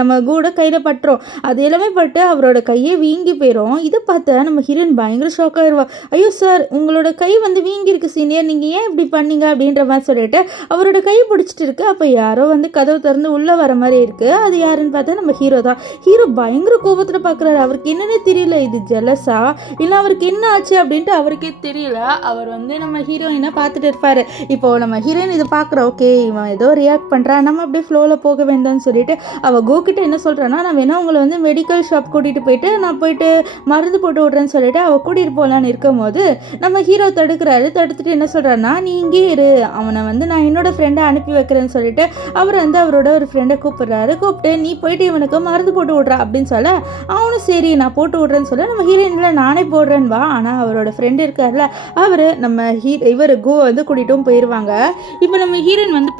நம்ம கூட கையில் பட்டுரும். அது எல்லாமே பட்டு அவரோட கையே வீங்கி போயிடும். இதை பார்த்தா நம்ம ஹீரோயின் பயங்கர ஷாக் ஆயிடுவா. ஐயோ சார், உங்களோட கை வந்து வீங்கிருக்கு சீனியர், நீங்கள் ஏன் இப்படி பண்ணீங்க அப்படின்ற மாதிரி சொல்லிட்டு அவரோட கை பிடிச்சிட்டு இருக்கு. அப்போ யாரோ வந்து கதவு திறந்து உள்ளே வர மாதிரி இருக்குது. அது யாருன்னு பார்த்தா நம்ம ஹீரோ தான். ஹீரோ பயங்கர கோபத்தில் பார்க்குறாரு. அவருக்கு என்னன்னே தெரியல, இது ஜெலஸா இல்லை அவருக்கு என்ன ஆச்சு அப்படின்ட்டு அவருக்கே தெரியல. அவர் வந்து நம்ம ஹீரோயினை பார்த்துட்டு இருப்பார். இப்போது நம்ம ஹீரோயின் இதை பார்க்குற, ஓகே இவன் ஏதோ ரியாக்ட் பண்ணுறான், நம்ம அப்படியே ஃப்ளோவில் போக வேண்டாம்னு சொல்லிட்டு அவள் கோகிட்ட என்ன சொல்கிறான்னா, நான் வேணா உங்களை வந்து மெடிக்கல் ஷாப் கூட்டிகிட்டு போயிட்டு நான் போயிட்டு மருந்து போட்டு விட்றேன்னு சொல்லிட்டு அவள் கூட்டிகிட்டு போகலான்னு இருக்கும் போது நம்ம ஹீரோ தடுக்கிறாரு. தடுத்துட்டு என்ன சொல்கிறான்னா, நீ இங்கே இரு, அவனை வந்து நான் என்னோட ஃப்ரெண்டை அனுப்பி வைக்கிறேன்னு சொல்லிட்டு அவர் வந்து அவரோட ஒரு ஃப்ரெண்டை கூப்பிட்றாரு. கூப்பிட்டு நீ போயிட்டு இவனுக்கு மருந்து போட்டு விட்றா அப்படின்னு சொல்ல, அவனும் சரி நான் போட்டு விட்றேன்னு சொல்ல, நம்ம ஹீரோயினில் நானே போடுறேன்னு வா. ஆனால் அவரோட ஃப்ரெண்டு இருக்கார்ல, அவர் நம்ம இவர் கோ வந்து கூட்டிகிட்டும் போயிடுவாங்க. இப்போ நம்ம ஹீரோயின் வந்து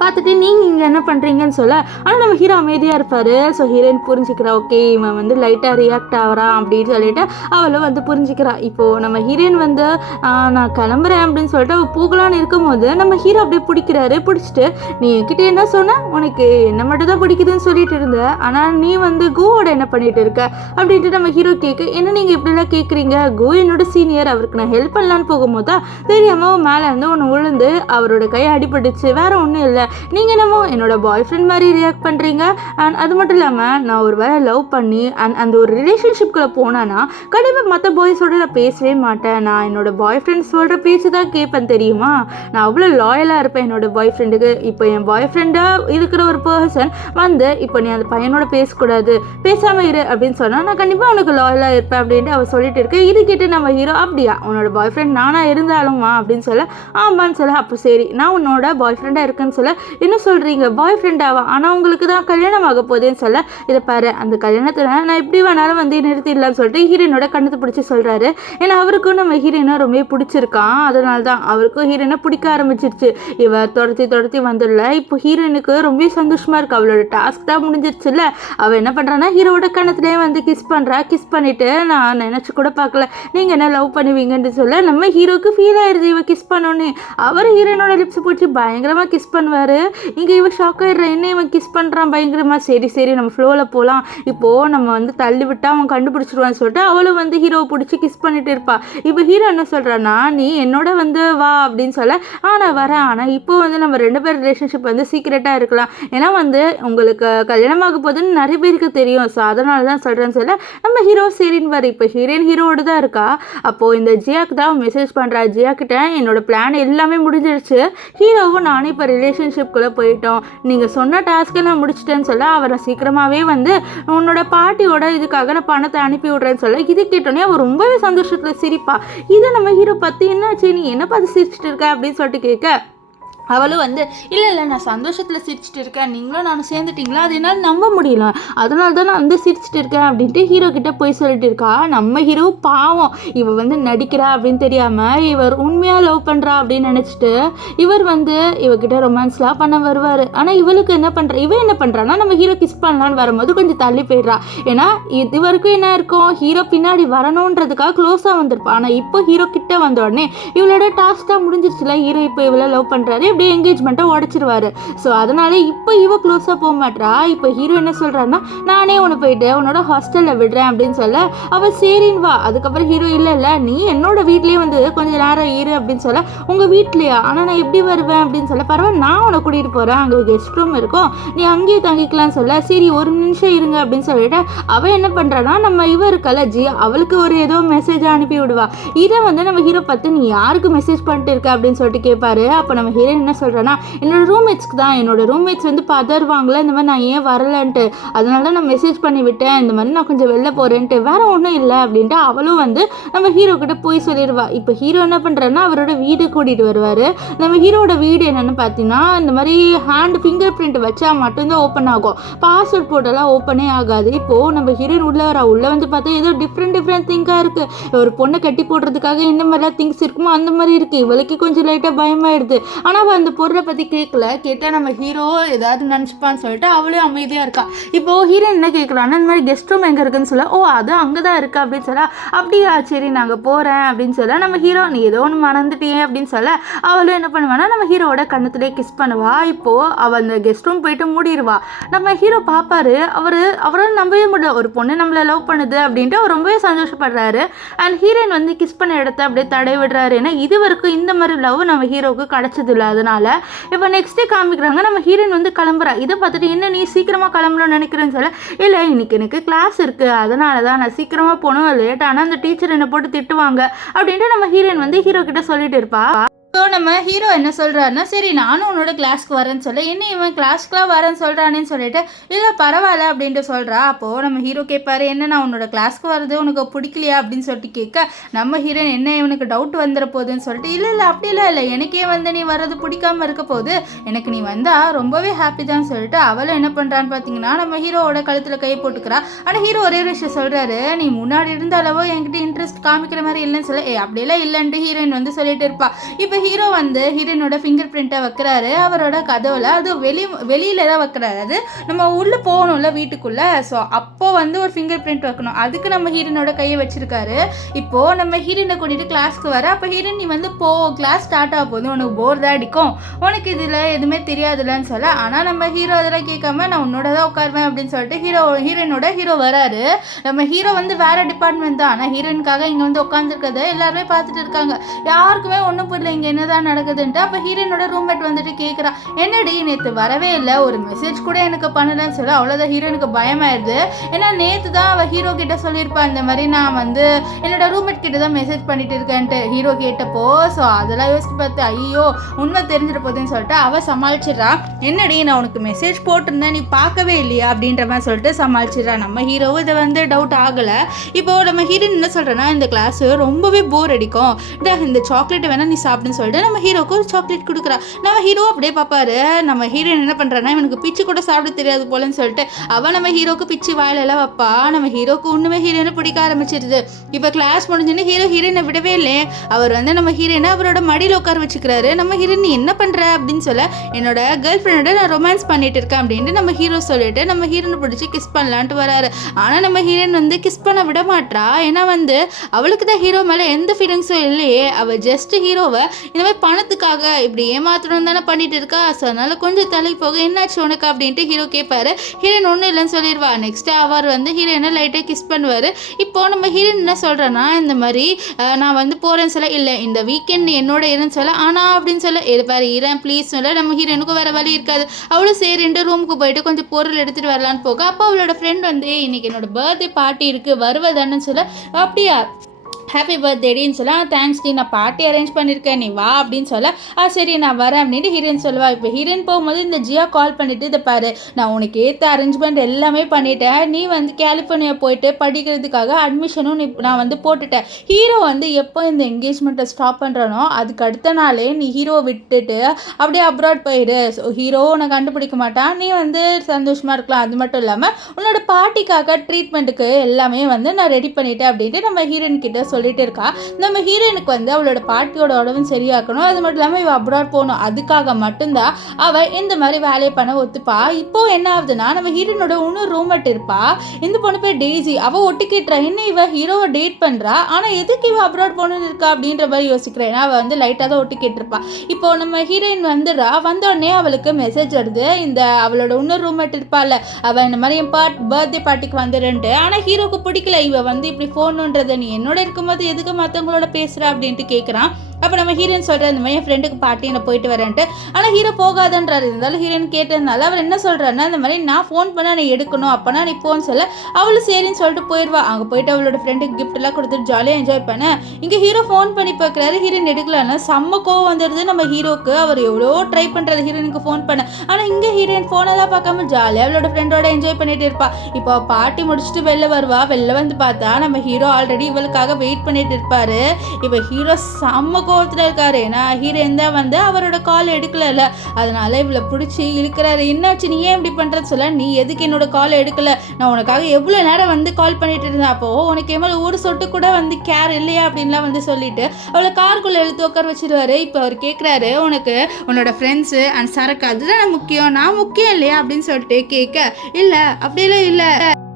பார்த்துட்டு நீங்கள் இங்கே என்ன பண்ணுறீங்கன்னு சொல்ல, ஆனால் நம்ம ஹீரோ அமைதியாக இருப்பார். ஸோ ஹீரோயின் புரிஞ்சுக்கிறா, ஓகே இவன் வந்து லைட்டாக ரியாக்ட் ஆகிறான் அப்படின்னு சொல்லிட்டு அவளும் வந்து புரிஞ்சுக்கிறா. இப்போது நம்ம ஹீரோயின் வந்து நான் கிளம்புறேன் அப்படின்னு சொல்லிட்டு அவள் போகலான்னு இருக்கும்போது நம்ம ஹீரோ அப்படியே பிடிக்கிறாரு. பிடிச்சிட்டு நீ என்கிட்ட என்ன சொன்ன, உனக்கு என்ன மட்டும் தான் பிடிக்குதுன்னு சொல்லிட்டு இருந்த, ஆனால் நீ வந்து கோவோட என்ன பண்ணிட்டு இருக்க அப்படின்ட்டு நம்ம ஹீரோ கேட்க, என்ன நீங்கள் இப்படிலாம் கேட்குறீங்க, கோ என்னோட சீனியர், அவருக்கு நான் ஹெல்ப் பண்ணலான்னு போகும்போது தான் தெரியாமல் மேலே வந்து ஒன்று விழுந்து அவரோட கை அடிபட்டுச்சு, வேற ஒன்றும் இல்லை, நீங்கள் என்னமோ என்னோட பாய் ஃப்ரெண்ட் மாதிரி ரியாக்ட் பண்ணுறீங்க. அண்ட் அது மட்டும் இல்லாமல் நான் ஒரு வேளை லவ் பண்ணி அந்த ஒரு ரிலேஷன்ஷிப்குள்ளே போனான்னா கண்டிப்பாக மற்ற பாய்ஸோட நான் பேசவே மாட்டேன், நான் என்னோட பாய் ஃப்ரெண்ட் சொல்கிற பேச்சு தான் கேட்பேன் தெரியுமா, நான் அவ்வளோ லாயலாக இருப்பேன் என்னோட பாய் ஃப்ரெண்டுக்கு. இப்போ என் பாய் ஃப்ரெண்டாக இருக்கிற ஒரு பர்சன் வந்து இப்போ நீ அந்த பையனோட பேசக்கூடாது, பேசாமல் இரு அப்படின்னு சொன்னால் நான் கண்டிப்பாக உனக்கு லாயலாக இருப்பேன் அப்படின்ட்டு அவள் சொல்லிட்டு இருக்கேன். இது கேட்டு நம்ம ஹீரோ, அப்படியா உன்னோட பாய் ஃப்ரெண்ட் நானாக இருந்தாலும்மா அப்படின்னு சொல்ல, ஆமான்னு சொல்ல, அப்போ சரி நான் உன்னோட பாய் ஃப்ரெண்டாக இருக்குன்னு சொல்ல, என்ன சொல்கிறீங்க பாய் ஃப்ரெண்டாவா, ஆனால் உங்களுக்கு தான் கல்யாணம் ஆக போதேன்னு சொல்ல, இதை பாரு அந்த கல்யாணத்தில் நான் எப்படி வேணாலும் வந்து நிறுத்திடலாம்னு சொல்லிட்டு ஹீரோயினோட கண்ணத்தை பிடிச்சி சொல்கிறாரு. ஏன்னா அவருக்கும் நம்ம ஹீரோயினை ரொம்ப பிடிச்சிருக்கான், அதனால தான் அவருக்கும் ஹீரோயினை பிடிக்க ஆரம்பிச்சிருச்சு. இவர் தொடர்த்தி வந்துடல. இப்போ ஹீரோயினுக்கு ரொம்ப சந்தோஷமாக இருக்குது, அவளோட டாஸ்க் தான் முடிஞ்சிருச்சுல்ல. அவள் என்ன பண்ணுறான்னா ஹீரோட கண்ணத்துலேயே வந்து கிஸ் பண்ணுறா. கிஸ் பண்ணிவிட்டு நான் நினச்சி கூட பார்க்கல நீங்கள் என்ன லவ் பண்ணுவீங்கன்னு சொல்ல, நம்ம ஹீரோக்கு ஃபீல் ஆயிடுது இவ கிஸ் பண்ணோன்னே. அவர் ஹீரோயினோட லிப்ஸ் பிடிச்சி பயங்கரமாக கிஸ் பண்ணுவார். இங்கே இவன் ஷாக் ஆகிடுற, என்ன இவன் கிஸ் பண்ணுறான் பயங்கரமாக, சரி நம்ம ஃப்ளோவில் போகலாம், இப்போது நம்ம வந்து தள்ளி விட்டால் அவன் கண்டுபிடிச்சிடுவான்னு சொல்லிட்டு அவளும் வந்து ஹீரோவை பிடிச்சி கிஸ் பண்ணிட்டு இருப்பா. இப்போ ஹீரோ என்ன சொல்கிறான்னா, நீ என்னோட வந்து வா அப்படின்னு சொல்ல, நான் வரேன், ஆனால் இப்போ வந்து நம்ம 2 பேர் ரிலேஷன்ஷிப் வந்து சீக்ரெட்டாக இருக்கலாம், ஏன்னா வந்து உங்களுக்கு கல்யாணமாக போகுதுன்னு நிறைய பேருக்கு தெரியும், ஸோ அதனால தான் சொல்கிறேன்னு சொல்ல, நம்ம ஹீரோ சரின்னு வர. இப்போ ஹீரோவோடு தான் இருக்கா. அப்போது இந்த ஜியாக்கு தான் மெசேஜ் பண்ணுறா, ஜியா கிட்ட என்னோட பிளான் எல்லாமே முடிஞ்சிருச்சு, ஹீரோவும் நானும் இப்போ ரிலேஷன்ஷிப்குள்ளே போயிட்டோம், நீங்கள் சொன்ன டாஸ்க்கை நான் முடிச்சிட்டேன்னு சொல்ல, அவரை சீக்கிரமாகவே வந்து உன்னோட பாட்டியோட இதுக்காக நான் பணத்தை அனுப்பி விட்றேன்னு சொல்ல, இது கேட்டோன்னே அவர் ரொம்பவே சந்தோஷத்தில் சிரிப்பா. இதை நம்ம ஹீரோ பற்றி என்னாச்சு, நீ என்ன பார்த்து சிரிச்சிட்டு இருக்க அப்படின்னு சொல்லிட்டு கேட்க, அவளும் வந்து இல்லை நான் சந்தோஷத்தில் சிரிச்சிட்டு இருக்கேன், நீங்களும் நானும் சேர்ந்துட்டிங்களா, அது என்னால் நம்ப முடியல, அதனால தான் நான் வந்து சிரிச்சிட்டு இருக்கேன் அப்படின்ட்டு ஹீரோ கிட்ட போய் சொல்லிட்டு இருக்கா. நம்ம ஹீரோ பாவம், இவ வந்து நடிக்கிறா அப்படின்னு தெரியாமல் இவர் உண்மையாக லவ் பண்ணுறா அப்படின்னு நினச்சிட்டு இவர் வந்து இவகிட்ட ரொமான்ஸ்லாம் பண்ண வருவார். ஆனால் இவளுக்கு என்ன பண்ணுறா, இவன் என்ன பண்ணுறான்னா நம்ம ஹீரோ கிஸ் பண்ணலான்னு வரும்போது கொஞ்சம் தள்ளி போயிடுறா. ஏன்னா இது வரைக்கும் என்ன இருக்கும், ஹீரோ பின்னாடி வரணுன்றதுக்காக க்ளோஸாக வந்திருப்பா. ஆனால் இப்போ ஹீரோ கிட்ட வந்த உடனே இவளோட டாஸ்க் தான் முடிஞ்சிருச்சுல, ஹீரோ இப்போ இவளை லவ் பண்ணுறாரு, அப்படியே என்கேஜ்மெண்ட்டை உடச்சிருவாரு. ஸோ அதனால இப்போ இவ க்ளோஸாக போக மாட்டா. இப்போ ஹீரோ என்ன சொல்கிறான்னா, நானே உன்னை போயிட்டு உன்னோட ஹாஸ்டலில் விடுறேன் அப்படின்னு சொல்ல அவள் சரின்னு வா. அதுக்கப்புறம் ஹீரோ இல்லை நீ என்னோட வீட்லேயே வந்து கொஞ்சம் நேரம் இரு அப்படின்னு சொல்ல, உங்கள் வீட்லையா, ஆனால் நான் எப்படி வருவேன் அப்படின்னு சொல்ல, பரவாயில்ல நான் உன்னை கூட்டிகிட்டு போகிறேன், அங்கே கெஸ்ட் ரூம் இருக்கும், நீ அங்கேயே தங்கிக்கலாம்னு சொல்ல, சரி ஒரு நிமிஷம் இருங்க அப்படின்னு சொல்லிட்டு அவள் என்ன பண்ணுறான்னா நம்ம இவ இருக்கல ஜி, அவளுக்கு ஒரு ஏதோ மெசேஜ் அனுப்பி விடுவா. இதை வந்து நம்ம ஹீரோ பார்த்து நீ யாருக்கு மெசேஜ் பண்ணிட்டு இருக்க அப்படின்னு சொல்லிட்டு கேட்பாரு. அப்போ நம்ம ஹீரோ என்ன சொல்கிறேன்னா, என்னோட ரூம்மேட்ஸ்க்கு தான், என்னோட ரூம்மேட்ஸ் வந்து பதறுவாங்களே இந்த மாதிரி நான் ஏன் வரலன்ட்டு, அதனால தான் நான் மெசேஜ் பண்ணி விட்டேன், இந்த மாதிரி நான் கொஞ்சம் வெளில போகிறேன்ட்டு, வேற ஒன்றும் இல்லை அப்படின்ட்டு அவளும் வந்து நம்ம ஹீரோ கிட்ட போய் சொல்லிடுவா. இப்போ ஹீரோ என்ன பண்ணுறாருன்னா அவரோட வீடு கூட்டிகிட்டு வருவார். நம்ம ஹீரோட வீடு என்னென்னு பார்த்தீங்கன்னா இந்த மாதிரி ஹேண்ட் ஃபிங்கர் பிரிண்ட் வச்சா மட்டும்தான் ஓப்பன் ஆகும், பாஸ்வேர்ட் போட்டெல்லாம் ஓப்பனே ஆகாது. இப்போது நம்ம ஹீரோயின் உள்ளே வந்து பார்த்தா ஏதோ டிஃப்ரெண்ட் திங்காக இருக்குது. ஒரு பொண்ணை கட்டி போடுறதுக்காக இந்த மாதிரிலாம் திங்ஸ் இருக்குமோ அந்த மாதிரி இருக்குது. இவளுக்கு கொஞ்சம் லைட்டாக பயமாயிடுது. ஆனால் அவள் அந்த பொருளை பற்றி கேட்டால் நம்ம ஹீரோ ஏதாவது நினச்சிப்பான்னு சொல்லிட்டு அவளே அமைதியாக இருக்கா. இப்போது ஹீரோயின் என்ன கேட்குறான்னா இந்த மாதிரி கெஸ்ட் ரூம் எங்கே இருக்குன்னு சொல்ல, ஓ அது அங்கே தான் இருக்கா அப்படின்னு சொல்ல, அப்படியா சரி நாங்கள் போகிறேன் அப்படின்னு சொல்ல, நம்ம ஹீரோ நீ ஏதோ ஒன்று மறந்துட்டே அப்படின்னு சொல்ல அவளும் என்ன பண்ணுவானா நம்ம ஹீரோவோட கண்ணத்துலேயே கிஸ் பண்ணுவா. இப்போது அவள் அந்த கெஸ்ட் ரூம் போயிட்டு மூடிடுவா. நம்ம ஹீரோ பார்ப்பாரு, அவரால் நம்பவே முடியல, ஒரு பொண்ணு நம்மளை லவ் பண்ணுது அப்படின்ட்டு அவர் ரொம்பவே சந்தோஷப்படுறாரு. அண்ட் ஹீரோயின் வந்து கிஸ் பண்ண இடத்த அப்படியே தடை விடுறாரு. ஏன்னா இது வரைக்கும் இந்த மாதிரி லவ் நம்ம ஹீரோவுக்கு கிடச்சதில்லை. அதனால இப்போ நெக்ஸ்ட் டே காமிக்கிறாங்க நம்ம ஹீரோயின் வந்து கிளம்புறா. இதை பார்த்துட்டு என்ன நீ சீக்கிரமாக கிளம்பணும்னு நினைக்கிறேன்னு சொல்ல, இல்லை இன்னைக்கு எனக்கு கிளாஸ் இருக்குது, அதனால தான் நான் சீக்கிரமாக போகணும், லேட் ஆனால் அந்த டீச்சர் என்னை போட்டு திட்டுவாங்க அப்படின்ட்டு நம்ம ஹீரோயின் வந்து ஹீரோ கிட்ட சொல்லிட்டு இருப்பா. ஸோ நம்ம ஹீரோ என்ன சொல்கிறாருன்னா, சரி நானும் உன்னோட கிளாஸ்க்கு வரேன்னு சொல்ல, என்ன இவன் கிளாஸ்க்குலாம் வரேன்னு சொல்கிறானேன்னு சொல்லிட்டு, இல்லை பரவாயில்ல அப்படின்ட்டு சொல்கிறா. அப்போது நம்ம ஹீரோ கேட்பாரு, என்ன நான் உன்னோட கிளாஸ்க்கு வரது உனக்கு பிடிக்கலையா அப்படின்னு சொல்லிட்டு கேட்க, நம்ம ஹீரோயின் என்ன இவனுக்கு டவுட் வந்துட போகுதுன்னு சொல்லிட்டு, இல்லை அப்படிலாம் இல்லை, எனக்கே வந்து நீ வர்றது பிடிக்காம இருக்க போகுது, எனக்கு நீ வந்தால் ரொம்பவே ஹாப்பி தான் சொல்லிட்டு அவளும் என்ன பண்ணுறான்னு பார்த்தீங்கன்னா நம்ம ஹீரோவோட கழுத்தில் கை போட்டுக்கிறா. ஆனால் ஹீரோ ஒரே ஒரு விஷயம் சொல்கிறாரு, நீ முன்னாடி இருந்த அளவோ என்கிட்ட இன்ட்ரெஸ்ட் காமிக்கிற மாதிரி இல்லைன்னு சொல்ல, அப்படியெல்லாம் இல்லைன்ட்டு ஹீரோயின் வந்து சொல்லிட்டு இருப்பா. இப்போ ஹீரோ வந்து ஹீரோயினோட ஃபிங்கர் பிரிண்ட்டை வைக்கிறாரு அவரோட கதவுல. அது வெளியில தான் வைக்கிறாரு, அது நம்ம உள்ளே போகணும்ல வீட்டுக்குள்ளே. ஸோ அப்போ வந்து ஒரு ஃபிங்கர் பிரிண்ட் வைக்கணும், அதுக்கு நம்ம ஹீரோயினோட கையை வச்சிருக்காரு. இப்போது நம்ம ஹீரோயினை கூட்டிகிட்டு கிளாஸ்க்கு வர, அப்போ ஹீரோயின் நீ வந்து கிளாஸ் ஸ்டார்ட் ஆக போகுது, உனக்கு போர் தான் அடிக்கும், உனக்கு இதில் எதுவுமே தெரியாதுலன்னு சொல்ல, ஆனால் நம்ம ஹீரோ அதெல்லாம் கேட்காம நான் உன்னோட தான் உட்காருவேன் அப்படின்னு சொல்லிட்டு ஹீரோயினோட வராரு. நம்ம ஹீரோ வந்து வேற டிபார்ட்மெண்ட் தான், ஆனால் ஹீரோயினுக்காக இங்கே வந்து உட்காந்துருக்கதை எல்லாருமே பார்த்துட்டு இருக்காங்க. யாருக்குமே ஒன்றும் புரியல இங்கே என்னதான் நடக்குதுன்ட்டு. அப்போ ஹீரோயினோட ரூம்மேட் வந்துட்டு கேட்குறா, என்னடி நேற்று வரவே இல்லை, ஒரு மெசேஜ் கூட எனக்கு பண்ணலன்னு சொல்ல, அவ்வளோதான் ஹீரோயினுக்கு பயமாயிருது. ஏன்னா நேற்று தான் அவள் ஹீரோ கிட்ட சொல்லியிருப்பா இந்த மாதிரி நான் வந்து என்னோட ரூம்மேட் கிட்ட தான் மெசேஜ் பண்ணிட்டு இருக்கேன்ட்டு ஹீரோ கேட்டப்போ. ஸோ அதெல்லாம் யோசிச்சு பார்த்து ஐயோ உண்மை தெரிஞ்சிட போகுதுன்னு சொல்லிட்டு அவள் சமாளிச்சிடறா. என்னடி நான் உனக்கு மெசேஜ் போட்டிருந்தேன் நீ பார்க்கவே இல்லையா அப்படின்ற மாதிரி சொல்லிட்டு சமாளிச்சிடறா. நம்ம ஹீரோவும் இதை வந்து டவுட் ஆகலை. இப்போது நம்ம ஹீரோயின் என்ன சொல்கிறேன்னா, இந்த கிளாஸ் ரொம்பவே போர் அடிக்கும், இந்த சாக்லேட் வேணால் நீ சாப்பிடுன்னு சொல்லிட்டு நம்ம ஹீரோக்கு ஒரு சாக்லேட் கொடுக்குறா. நம்ம ஹீரோ அப்படியே பார்ப்பாரு. நம்ம ஹீரோயின் என்ன பண்ணுறான்னா, இவனுக்கு பிச்சு கூட சாப்பிட தெரியாது போலன்னு சொல்லிட்டு அவள் நம்ம ஹீரோக்கு பிச்சு வாயிலெல்லாம் வைப்பா. நம்ம ஹீரோக்கு ஒன்றுமே ஹீரோயினை பிடிக்க ஆரம்பிச்சிருது. இப்போ கிளாஸ் முடிஞ்சுன்னு ஹீரோயினை விடவே இல்லை. அவர் வந்து நம்ம ஹீரோயினை அவரோட மடியில் உட்கார வச்சுக்கிறாரு. நம்ம ஹீரோயின் நீ என்ன பண்ணுற அப்படின்னு சொல்ல, என்னோட கேர்ள் ஃப்ரெண்டோட நான் ரொமான்ஸ் பண்ணிட்டு இருக்கேன் அப்படின்ட்டு நம்ம ஹீரோ சொல்லிட்டு நம்ம ஹீரோனை பிடிச்சி கிஸ் பண்ணலான்ட்டு வராரு. ஆனால் நம்ம ஹீரோயின் வந்து கிஸ் பண்ண விட மாட்டா. ஏன்னா வந்து அவளுக்கு தான் ஹீரோ மேலே எந்த ஃபீலிங்ஸும் இல்லையே. அவள் ஜஸ்ட் ஹீரோவை இந்த மாதிரி பணத்துக்காக இப்படி ஏமாத்தணும் தானே பண்ணிட்டு இருக்கா. ஸோ அதனால கொஞ்சம் தலை போக என்னாச்சு உனக்கு அப்படின்ட்டு ஹீரோ கேட்பாரு. ஹீரோயின் ஒன்றும் இல்லைன்னு சொல்லிடுவா. நெக்ஸ்ட் அவர் வந்து ஹீரோயினை லைட்டாக கிஸ் பண்ணுவார். இப்போ நம்ம ஹீரோயின் என்ன சொல்கிறேன்னா, இந்த மாதிரி நான் வந்து போகிறேன்னு சொல்ல, இல்லை இந்த வீக்கெண்ட் என்னோட இருன்னு சொல்ல, ஆனால் அப்படின்னு சொல்ல வேறு ஈரன் ப்ளீஸ் சொல்ல, நம்ம ஹீரோயினுக்கும் வேறு வழி இருக்காது. அவளும் சரின்ட்டு ரூமுக்கு போயிட்டு கொஞ்சம் பொருள் எடுத்துகிட்டு வரலான்னு போக, அப்போ அவளோட ஃப்ரெண்ட் வந்து இன்னைக்கு என்னோட பர்த்டே பார்ட்டி இருக்குது வருவதான்னு சொல்ல, அப்படியா ஹாப்பி பர்த்டேடின்னு சொல்ல தேங்க்ஸ் டி நான் பார்ட்டி அரேஞ்ச் பண்ணியிருக்கேன் நீ வா அப்படின்னு சொல்ல சரி நான் வரேன் அப்படின்ட்டு ஹீரோயின் சொல்லுவா. இப்போ ஹீரோயின் போகும்போது இந்த ஜியா கால் பண்ணிட்டு இதை பாரு நான் உனக்கு ஏற்ற அரேஞ்ச்மெண்ட் எல்லாமே பண்ணிட்டேன், நீ வந்து கலிஃபோர்னியா போயிட்டு படிக்கிறதுக்காக அட்மிஷனும் நான் வந்து போட்டுட்டேன். ஹீரோ வந்து எப்போ இந்த என்கேஜ்மெண்ட்டை ஸ்டாப் பண்ணுறானோ அதுக்கு அடுத்த நாளே நீ ஹீரோவை விட்டுட்டு அப்படியே அப்ராட் போயிடு. ஸோ ஹீரோ உன்னை கண்டுபிடிக்க மாட்டான், நீ வந்து சந்தோஷமாக இருக்கலாம். அது மட்டும் இல்லாமல் உன்னோட பார்ட்டிக்காக ட்ரீட்மெண்ட்டுக்கு எல்லாமே வந்து நான் ரெடி பண்ணிட்டேன் அப்படின்ட்டு நம்ம ஹீரோயின் கிட்ட சொல்லிட்டு இருக்கா. நம்ம ஹீரோயினுக்கு வந்து அவளோட பாட்டியோட உடம்பு சரியாக்கணும், அது மட்டும் இல்லாமல் இவ அப்ராட் போகணும், அதுக்காக மட்டும்தான் அவ இந்த மாதிரி வேலையை பண்ண ஒத்துப்பா. இப்போ என்ன ஆகுதுன்னா நம்ம ஹீரோயினோட இன்னொரு ரூம்மேட் இருப்பா, இந்த பொண்ணு பேர் டெய்ஸி. அவ ஒட்டிக்கிட்டுறா இன்னும் இவ ஹீரோவை டேட் பண்றா, ஆனா எதுக்கு இவ அப்ராட் போகணும்னு இருக்கா அப்படின்ற மாதிரி யோசிக்கிறேன். அவ வந்து லைட்டா தான் ஒட்டிக்கிட்டு இருப்பா. இப்போ நம்ம ஹீரோயின் வந்துடுறா, வந்த உடனே அவளுக்கு மெசேஜ் வருது, இந்த அவளோட இன்னொரு ரூம்மேட் இருப்பாள் அவ இந்த மாதிரி என் பர்த்டே பார்ட்டிக்கு வந்துடுன்ட்டு. ஆனா ஹீரோக்கு பிடிக்கல, இவ வந்து இப்படி போகணுன்றத நீ என்னோட இருக்கும்போது எதுக்கு மற்றவங்களோட பேசுகிற அப்படின்ட்டு கேட்குறான். அப்போ நம்ம ஹீரோயின் சொல்கிறார் இந்த மாதிரி என் ஃப்ரெண்டுக்கு பார்ட்டி நான் போயிட்டு வரேன்ட்டு. ஆனால் ஹீரோ போகாதன்றாரு. இருந்தாலும் ஹீரோயின் கேட்டதுனால அவர் என்ன சொல்கிறாருன்னா இந்த மாதிரி நான் ஃபோன் பண்ணால் நீ எடுக்கணும், அப்போனா நீ போன்னு சொல்ல அவளும் சரின்னு சொல்லிட்டு போயிடுவா. அங்கே போயிட்டு அவளோட ஃப்ரெண்டுக்கு கிஃப்ட்லாம் கொடுத்துட்டு ஜாலியாக என்ஜாய் பண்ண. இங்கே ஹீரோ ஃபோன் பண்ணி பார்க்குறாரு, ஹீரோயின் எடுக்கலன்னா செம்ம கோவம் வந்துடுது நம்ம ஹீரோக்கு. அவர் எவ்வளோ ட்ரை பண்ணுறாரு ஹீரோயினுக்கு ஃபோன் பண்ண, ஆனால் இங்கே ஹீரோயின் ஃபோனெல்லாம் பார்க்காம ஜாலியாக அவளோட ஃப்ரெண்டோட என்ஜாய் பண்ணிட்டு இருப்பா. இப்போ பார்ட்டி முடிச்சுட்டு வெளில வருவா. வெளில வந்து பார்த்தா நம்ம ஹீரோ ஆல்ரெடி இவளுக்காக வெயிட் பண்ணிட்டு இருப்பாரு. இப்போ ஹீரோ செம்ம கோவத்தில் இருக்காரு, ஏன்னா ஹீரோயின் தான் வந்து அவரோட கால் எடுக்கல, அதனால இவளை பிடிச்சி இழுக்கிறாரு. என்னாச்சு நீ ஏன் இப்படி பண்றது சொல்ல, நீ எதுக்கு என்னோட கால் எடுக்கல, நான் உனக்காக எவ்வளோ நேரம் வந்து கால் பண்ணிட்டு இருந்தேன், அப்போ உனக்கு எவ்வளோ ஒரு சொட்டு கூட வந்து கேர் இல்லையா அப்படின்லாம் வந்து சொல்லிட்டு அவளை காருக்குள்ள எழுத்து உட்கார வச்சிருவாரு. இப்போ அவர் கேட்குறாரு, உனக்கு உன்னோட ஃப்ரெண்ட்ஸு அண்ட் சரக்கு அதுதான் முக்கியம், நான் முக்கியம் இல்லையா அப்படின்னு சொல்லிட்டு கேட்க, இல்லை அப்படியெல்லாம் இல்லை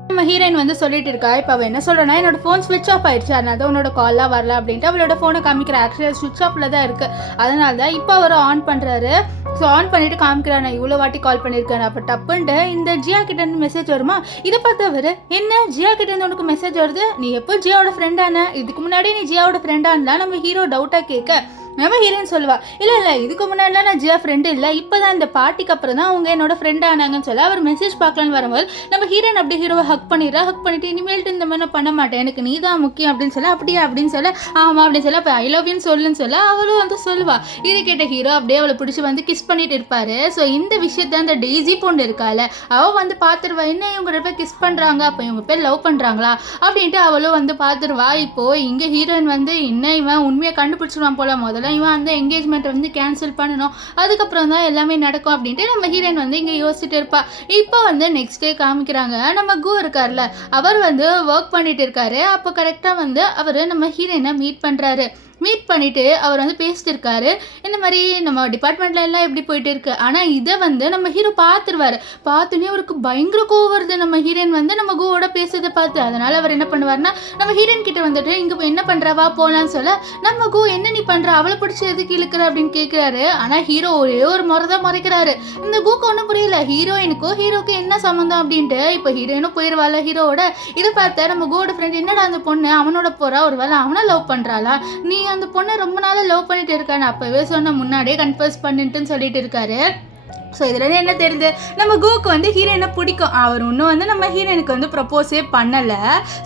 நம்ம ஹீரோயின் வந்து சொல்லிட்டு இருக்கா. இப்போ அவள் என்ன சொல்கிறேன்னா என்னோட ஃபோன் ஸ்விட்ச் ஆஃப் ஆயிடுச்சு, அதனால தான் உன்னோட கால்லாம் வரல அப்படின்ட்டு அவளோட ஃபோனை காமிக்கிற. ஆக்சுவலாக ஸ்விட்ச் ஆஃபில் தான் இருக்குது, அதனால தான் இப்போ அவர் ஆன் பண்ணுறாரு. ஸோ ஆன் பண்ணிட்டு காமிக்கிறான், நான் இவ்வளோ வாட்டி கால் பண்ணியிருக்கேன். அப்போ டப்புன்ட்டு இந்த ஜியா கிட்டேருந்து மெசேஜ் வருமா. இதை பார்த்து அவர் என்ன ஜியா கிட்டேருந்து உனக்கு மெசேஜ் வருது, நீ எப்போ ஜியாவோட ஃப்ரெண்டான, இதுக்கு முன்னாடி நீ ஜியாவோட ஃப்ரெண்டானா நம்ம ஹீரோ டவுட்டாக கேட்க நம்ம ஹீரோயின் சொல்லுவா, இல்லை இதுக்கு முன்னாடிலாம் நான் ஜியா ஃப்ரெண்டு இல்லை, இப்போ தான் இந்த பார்ட்டிக்கு அப்புறம் தான் அவங்க என்னோட ஃப்ரெண்ட் ஆனாங்கன்னு சொல்ல அவர் மெசேஜ் பார்க்கலான்னு வரும்போது நம்ம ஹீரோயின் அப்படி ஹீரோவை ஹக் பண்ணிட்டு இனிமேல்ட்டு இந்த மாதிரி நான் பண்ண மாட்டேன், எனக்கு நீ தான் முக்கியம் அப்படின்னு சொல்ல, அப்படியே அப்படின்னு சொல்ல ஆமாம் அப்படின்னு சொல்ல, அப்போ ஐ லவ் யூன்னு சொல்லுன்னு சொல்ல அவளும் வந்து சொல்லுவா. இது கேட்ட ஹீரோ அப்படியே அவளை பிடிச்சி வந்து கிஸ் பண்ணிட்டு இருப்பாரு. ஸோ இந்த விஷயத்த அந்த டெய்ஸி பொண்ணு இருக்கால அவள் வந்து பார்த்துருவா, என்ன இவங்க ரெண்டு பேர் கிஸ் பண்ணுறாங்க, அப்போ இவங்க பேர் லவ் பண்ணுறாங்களா அப்படின்ட்டு அவளும் வந்து பார்த்துருவா. இப்போது இங்கே ஹீரோயின் வந்து என்ன இவன் உண்மையை கண்டுபிடிச்சிடுவான் போல, முதல்ல இவன் அந்த என்கேஜ்மெண்ட்டை வந்து கேன்சல் பண்ணணும், அதுக்கப்புறம் தான் எல்லாமே நடக்கும் அப்படின்ட்டு நம்ம ஹீரோயின் வந்து இங்கே யோசிச்சுட்டு இருப்பா. இப்போ வந்து நெக்ஸ்ட் டே காமிக்கிறாங்க, நம்ம கு இருக்கார்ல அவர் வந்து ஒர்க் பண்ணிட்டு இருக்காரு. அப்போ கரெக்டாக வந்து அவர் நம்ம ஹீரோயினை மீட் பண்ணுறாரு. மீட் பண்ணிவிட்டு அவர் வந்து பேசிட்டு இருக்காரு, இந்த மாதிரி நம்ம டிபார்ட்மெண்ட்டில் எல்லாம் எப்படி போயிட்டு இருக்கு. ஆனால் இதை வந்து நம்ம ஹீரோ பார்த்துருவார். பார்த்துனே அவருக்கு பயங்கர கோவம் வருது நம்ம ஹீரோயின் வந்து நம்ம கோவோட பேசுறதை பார்த்து. அதனால் அவர் என்ன பண்ணுவார்னா நம்ம ஹீரோயின் கிட்ட வந்துட்டு இங்கே என்ன பண்ணுறவா போகலான்னு சொல்ல, நம்ம கோ என்ன நீ பண்ணுற, அவளை பிடிச்சி எதுக்கு இழுக்கிற அப்படின்னு கேட்குறாரு. ஆனால் ஹீரோ ஒரே ஒரு முறை தான் மறைக்கிறாரு. இந்த கோக்கு ஒன்றும் புரியல, ஹீரோக்கு என்ன சம்மந்தம் அப்படின்ட்டு. இப்போ ஹீரோயினும் போயிடுவாள் ஹீரோவோட. இதை பார்த்தா நம்ம கோவோட ஃப்ரெண்ட் என்னடா அந்த பொண்ணு அவனோட போகிறா, ஒரு வேளை அவனை லவ் பண்ணுறாளா, நீ அந்த பொண்ணை ரொம்ப நாளாக லவ் பண்ணிட்டு இருக்கான்னு அப்போவே சொன்ன முன்னாடியே கன்ஃபர்ஸ் பண்ணிட்டுன்னு சொல்லிட்டு இருக்காரு. ஸோ இதில் என்ன தெரியுது, நம்ம கோக்கு வந்து ஹீரோயினை பிடிக்கும், அவர் இன்னும் வந்து நம்ம ஹீரோயினுக்கு வந்து ப்ரப்போஸே பண்ணலை.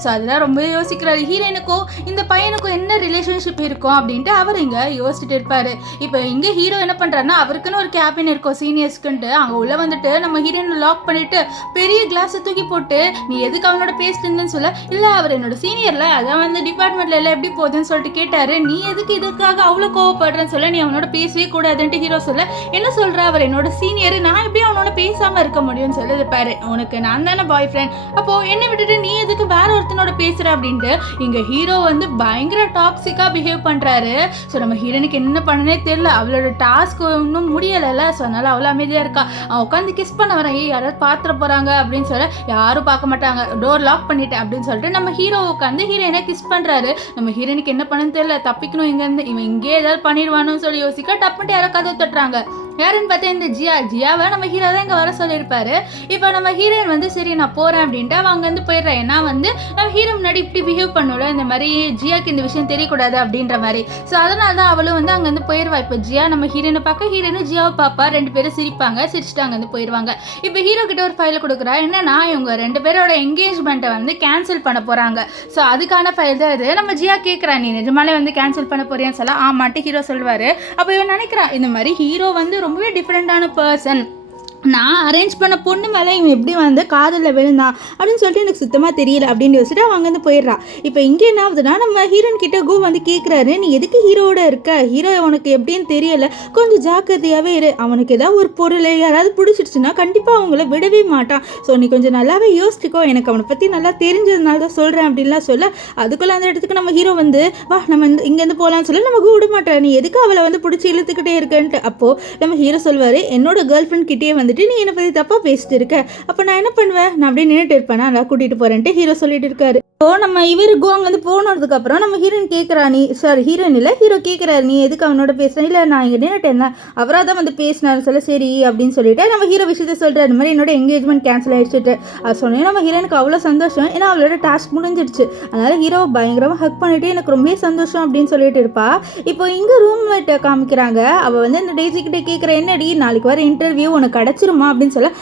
ஸோ அதெல்லாம் ரொம்ப யோசிக்கிறாரு, ஹீரோயினுக்கும் இந்த பையனுக்கும் என்ன ரிலேஷன்ஷிப் இருக்கும் அப்படின்ட்டு அவர் இங்கே யோசிச்சுட்டு இருப்பார். இப்போ இங்கே ஹீரோ என்ன பண்ணுறாருன்னா அவருக்குன்னு ஒரு கேபின் இருக்கும் சீனியர்ஸ்க்குன்ட்டு, அங்கே உள்ளே வந்துட்டு நம்ம ஹீரோயினை லாக் பண்ணிவிட்டு பெரிய கிளாஸை தூக்கி போட்டு நீ எதுக்கு அவனோட பேசிட்டுன்னு சொல்ல, இல்லை அவர் என்னோட சீனியரில் அதான் வந்து டிபார்ட்மெண்ட்டில் எல்லாம் எப்படி போகுதுன்னு சொல்லிட்டு கேட்டார். நீ எதுக்கு இதுக்காக அவ்வளோ கோவப்படுறேன்னு சொல்ல, நீ அவனோட பேசவே கூடாதுன்ட்டு ஹீரோ சொல்ல, என்ன சொல்கிற அவர் என்னோட சீனியர், நான் எப்படி அவனோட பேசாம இருக்க முடியும்னு சொல்லுது பாரு, உனக்கு நான் தானே பாய் ஃப்ரெண்ட், அப்போ என்னை விட்டுட்டு நீ எதுக்கு வேற ஒருத்தனோட பேசுற அப்படின்ட்டு இங்க ஹீரோ வந்து பயங்கர டாக்ஸிக்கா பிஹேவ் பண்றாரு. ஸோ நம்ம ஹீரோனுக்கு என்ன பண்ணனே தெரியல, அவளோட டாஸ்க் இன்னும் முடியலைல்ல. ஸோ அதனால அவ்வளோ அமைதியா இருக்கா. அவன் உட்காந்து கிஸ் பண்ண வரேன், யாராவது பாத்திர போறாங்க அப்படின்னு சொல்ல, யாரும் பார்க்க மாட்டாங்க, டோர் லாக் பண்ணிட்டேன் அப்படின்னு சொல்லிட்டு நம்ம ஹீரோ உட்காந்து ஹீரோயினை கிஸ் பண்றாரு. நம்ம ஹீரோனுக்கு என்ன பண்ணன்னு தெரியல, தப்பிக்கணும் இங்க இருந்து, இவன் இங்கே ஏதாவது பண்ணிடுவானு சொல்லி யோசிக்க டப்புன்ட்டு யாரோ கதவு தட்டுறாங்க. யாருன்னு பார்த்தா இந்த ஜியாவை நம்ம ஹீரோ தான் இங்கே வர சொல்லியிருப்பாரு. இப்போ நம்ம ஹீரோயின் வந்து சரி நான் போகிறேன் அப்படின்ட்டு அவள் அங்கேருந்து போயிடுறா. ஏன்னா வந்து நம்ம ஹீரோ முன்னாடி இப்படி பிஹேவ் பண்ணல, இந்த மாதிரி ஜியாக்கு இந்த விஷயம் தெரியக்கூடாது அப்படின்ற மாதிரி. ஸோ அதனால தான் அவளும் வந்து அங்கேருந்து போயிடுவா. இப்போ ஜியா நம்ம ஹீரோயினை பார்க்க, ஹீரோயினும் ஜியாவை பார்ப்பா, 2 பேரும் சிரிப்பாங்க. சிரிச்சுட்டு அங்கேருந்து போயிடுவாங்க. இப்போ ஹீரோ கிட்ட ஒரு ஃபைல் கொடுக்குறா. என்னன்னா இவங்க 2 பேரோட என்கேஜ்மெண்ட்டை வந்து கேன்சல் பண்ண போகிறாங்க. ஸோ அதுக்கான ஃபைல் தான் இது. நம்ம ஜியா கேட்குறா, நீ நிஜமாலே வந்து கேன்சல் பண்ண போறியான்னு சொல்ல ஆமாட்டு ஹீரோ சொல்லுவார். அப்போ இவன் நினைக்கிறா இந்த மாதிரி ஹீரோ வந்து ரொம்பவே டிஃப்ரெண்டான பர்சன், நான் அரேஞ்ச் பண்ண பொண்ணு மேலே இவன் எப்படி வந்து காதலில் விழுந்தான் அப்படின்னு சொல்லிட்டு எனக்கு சுத்தமாக தெரியல அப்படின்னு யோசிச்சுட்டு அவன் அங்கேருந்து போயிடுறா. இப்போ இங்கே என்ன ஆகுதுன்னா நம்ம ஹீரோயின் கிட்ட வந்து கேட்குறாரு, நீ எதுக்கு ஹீரோவோட இருக்க, ஹீரோ உனக்கு எப்படின்னு தெரியல, கொஞ்சம் ஜாக்கிரதையாகவே இரு, அவனுக்கு ஏதாவது ஒரு பொருளை யாராவது பிடிச்சிடுச்சுன்னா கண்டிப்பாக அவங்கள விடவே மாட்டான், ஸோ நீ கொஞ்சம் நல்லாவே யோசிச்சுக்கோ, எனக்கு அவனை பற்றி நல்லா தெரிஞ்சதுனால தான் சொல்கிறேன் அப்படின்லாம் சொல்ல, அதுக்குள்ளே அந்த இடத்துக்கு நம்ம ஹீரோ வந்து வா நம்ம இங்கேருந்து போகலான்னு சொல்லி நமக்கு விட மாட்டேன், நீ எதுக்கு அவளை வந்து பிடிச்சி இழுத்துக்கிட்டே இருக்கேன்ட்டு. அப்போது நம்ம ஹீரோ சொல்வார், என்னோட கேர்ள் ஃப்ரெண்ட் கிட்டே வந்துட்டு நீ என்னை பற்றி தப்பாக பேசிட்டு இருக்க, அப்போ நான் என்ன பண்ணுவேன், நான் அப்படியே நின்றுட்டு இருப்பேன், நான் கூட்டிகிட்டு போகிறேன்ட்டு ஹீரோ சொல்லிட்டு இருக்காரு. ஸோ நம்ம இவருக்கு அங்கேருந்து போனதுக்கப்புறம் நம்ம ஹீரோயின் கேட்குறா, நீ சாரி ஹீரோயின் இல்லை ஹீரோ கேட்குறாரு, நீ எதுக்கு அவனோட பேசுகிறேன், இல்லை நான் இங்கே நின்றுட்டேன் அவராக தான் வந்து பேசினார் சொல்ல சரி அப்படின்னு சொல்லிட்டு நம்ம ஹீரோ விஷயத்த சொல்கிறார். இந்த மாதிரி என்னோட என்கேஜ்மெண்ட் கேன்சல் ஆகிடுச்சுட்டு அது சொன்னேன். நம்ம ஹீரோனுக்கு அவ்வளோ சந்தோஷம், ஏன்னா அவளோட டாஸ்க் முடிஞ்சிடுச்சு. அதனால் ஹீரோ பயங்கரமாக ஹக் பண்ணிவிட்டு எனக்கு ரொம்பவே சந்தோஷம் அப்படின்னு சொல்லிட்டு இருப்பா. இப்போ இங்கே ரூம்மேட்டை காமிக்கிறாங்க. அவள் வந்து இந்த டேஜி கிட்டே கேட்குற, என்னடி நாளைக்கு வர இன்டர்வியூ உனக்கு கிடச்சிருமா அப்படின்னு சொல்ல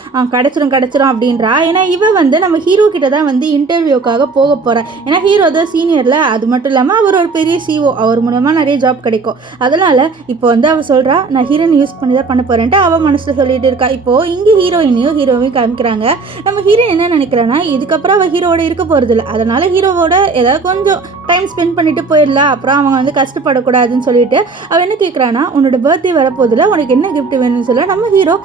கிடச்சிரும் அப்படின்றா. ஏன்னா இவ வந்து நம்ம ஹீரோ கிட்ட தான் வந்து இன்டர்வியூக்காக போக போகிறேன். ஏன்னா ஹீரோ தான் சீனியரில், அது மட்டும் இல்லாமல் அவர் ஒரு பெரிய சிஓ, அவர் மூலமாக நிறைய ஜாப் கிடைக்கும். அதனால் இப்போ வந்து அவள் சொல்கிறா, நான் ஹீரோயின் யூஸ் பண்ணி தான் பண்ண போகிறேன்ட்டு அவள் மனசில் சொல்லிட்டு இருக்கா. இப்போது இங்கே ஹீரோவையும் காமிக்கிறாங்க. நம்ம ஹீரோயின் என்ன நினைக்கிறான்னா, இதுக்கப்புறம் அவள் ஹீரோவோட இருக்க போகிறதில்ல, அதனால் ஹீரோவோட ஏதாவது கொஞ்சம் டைம் ஸ்பெண்ட் பண்ணிட்டு போயிடலாம், அப்புறம் அவங்க வந்து கஷ்டப்படக்கூடாதுன்னு சொல்லிட்டு அவள் என்ன கேட்குறான்னா, உன்னோட பர்த்டே வரப்போதில்ல, உனக்கு என்ன கிஃப்ட் வேணும்னு சொல்ல நம்ம ஹீரோ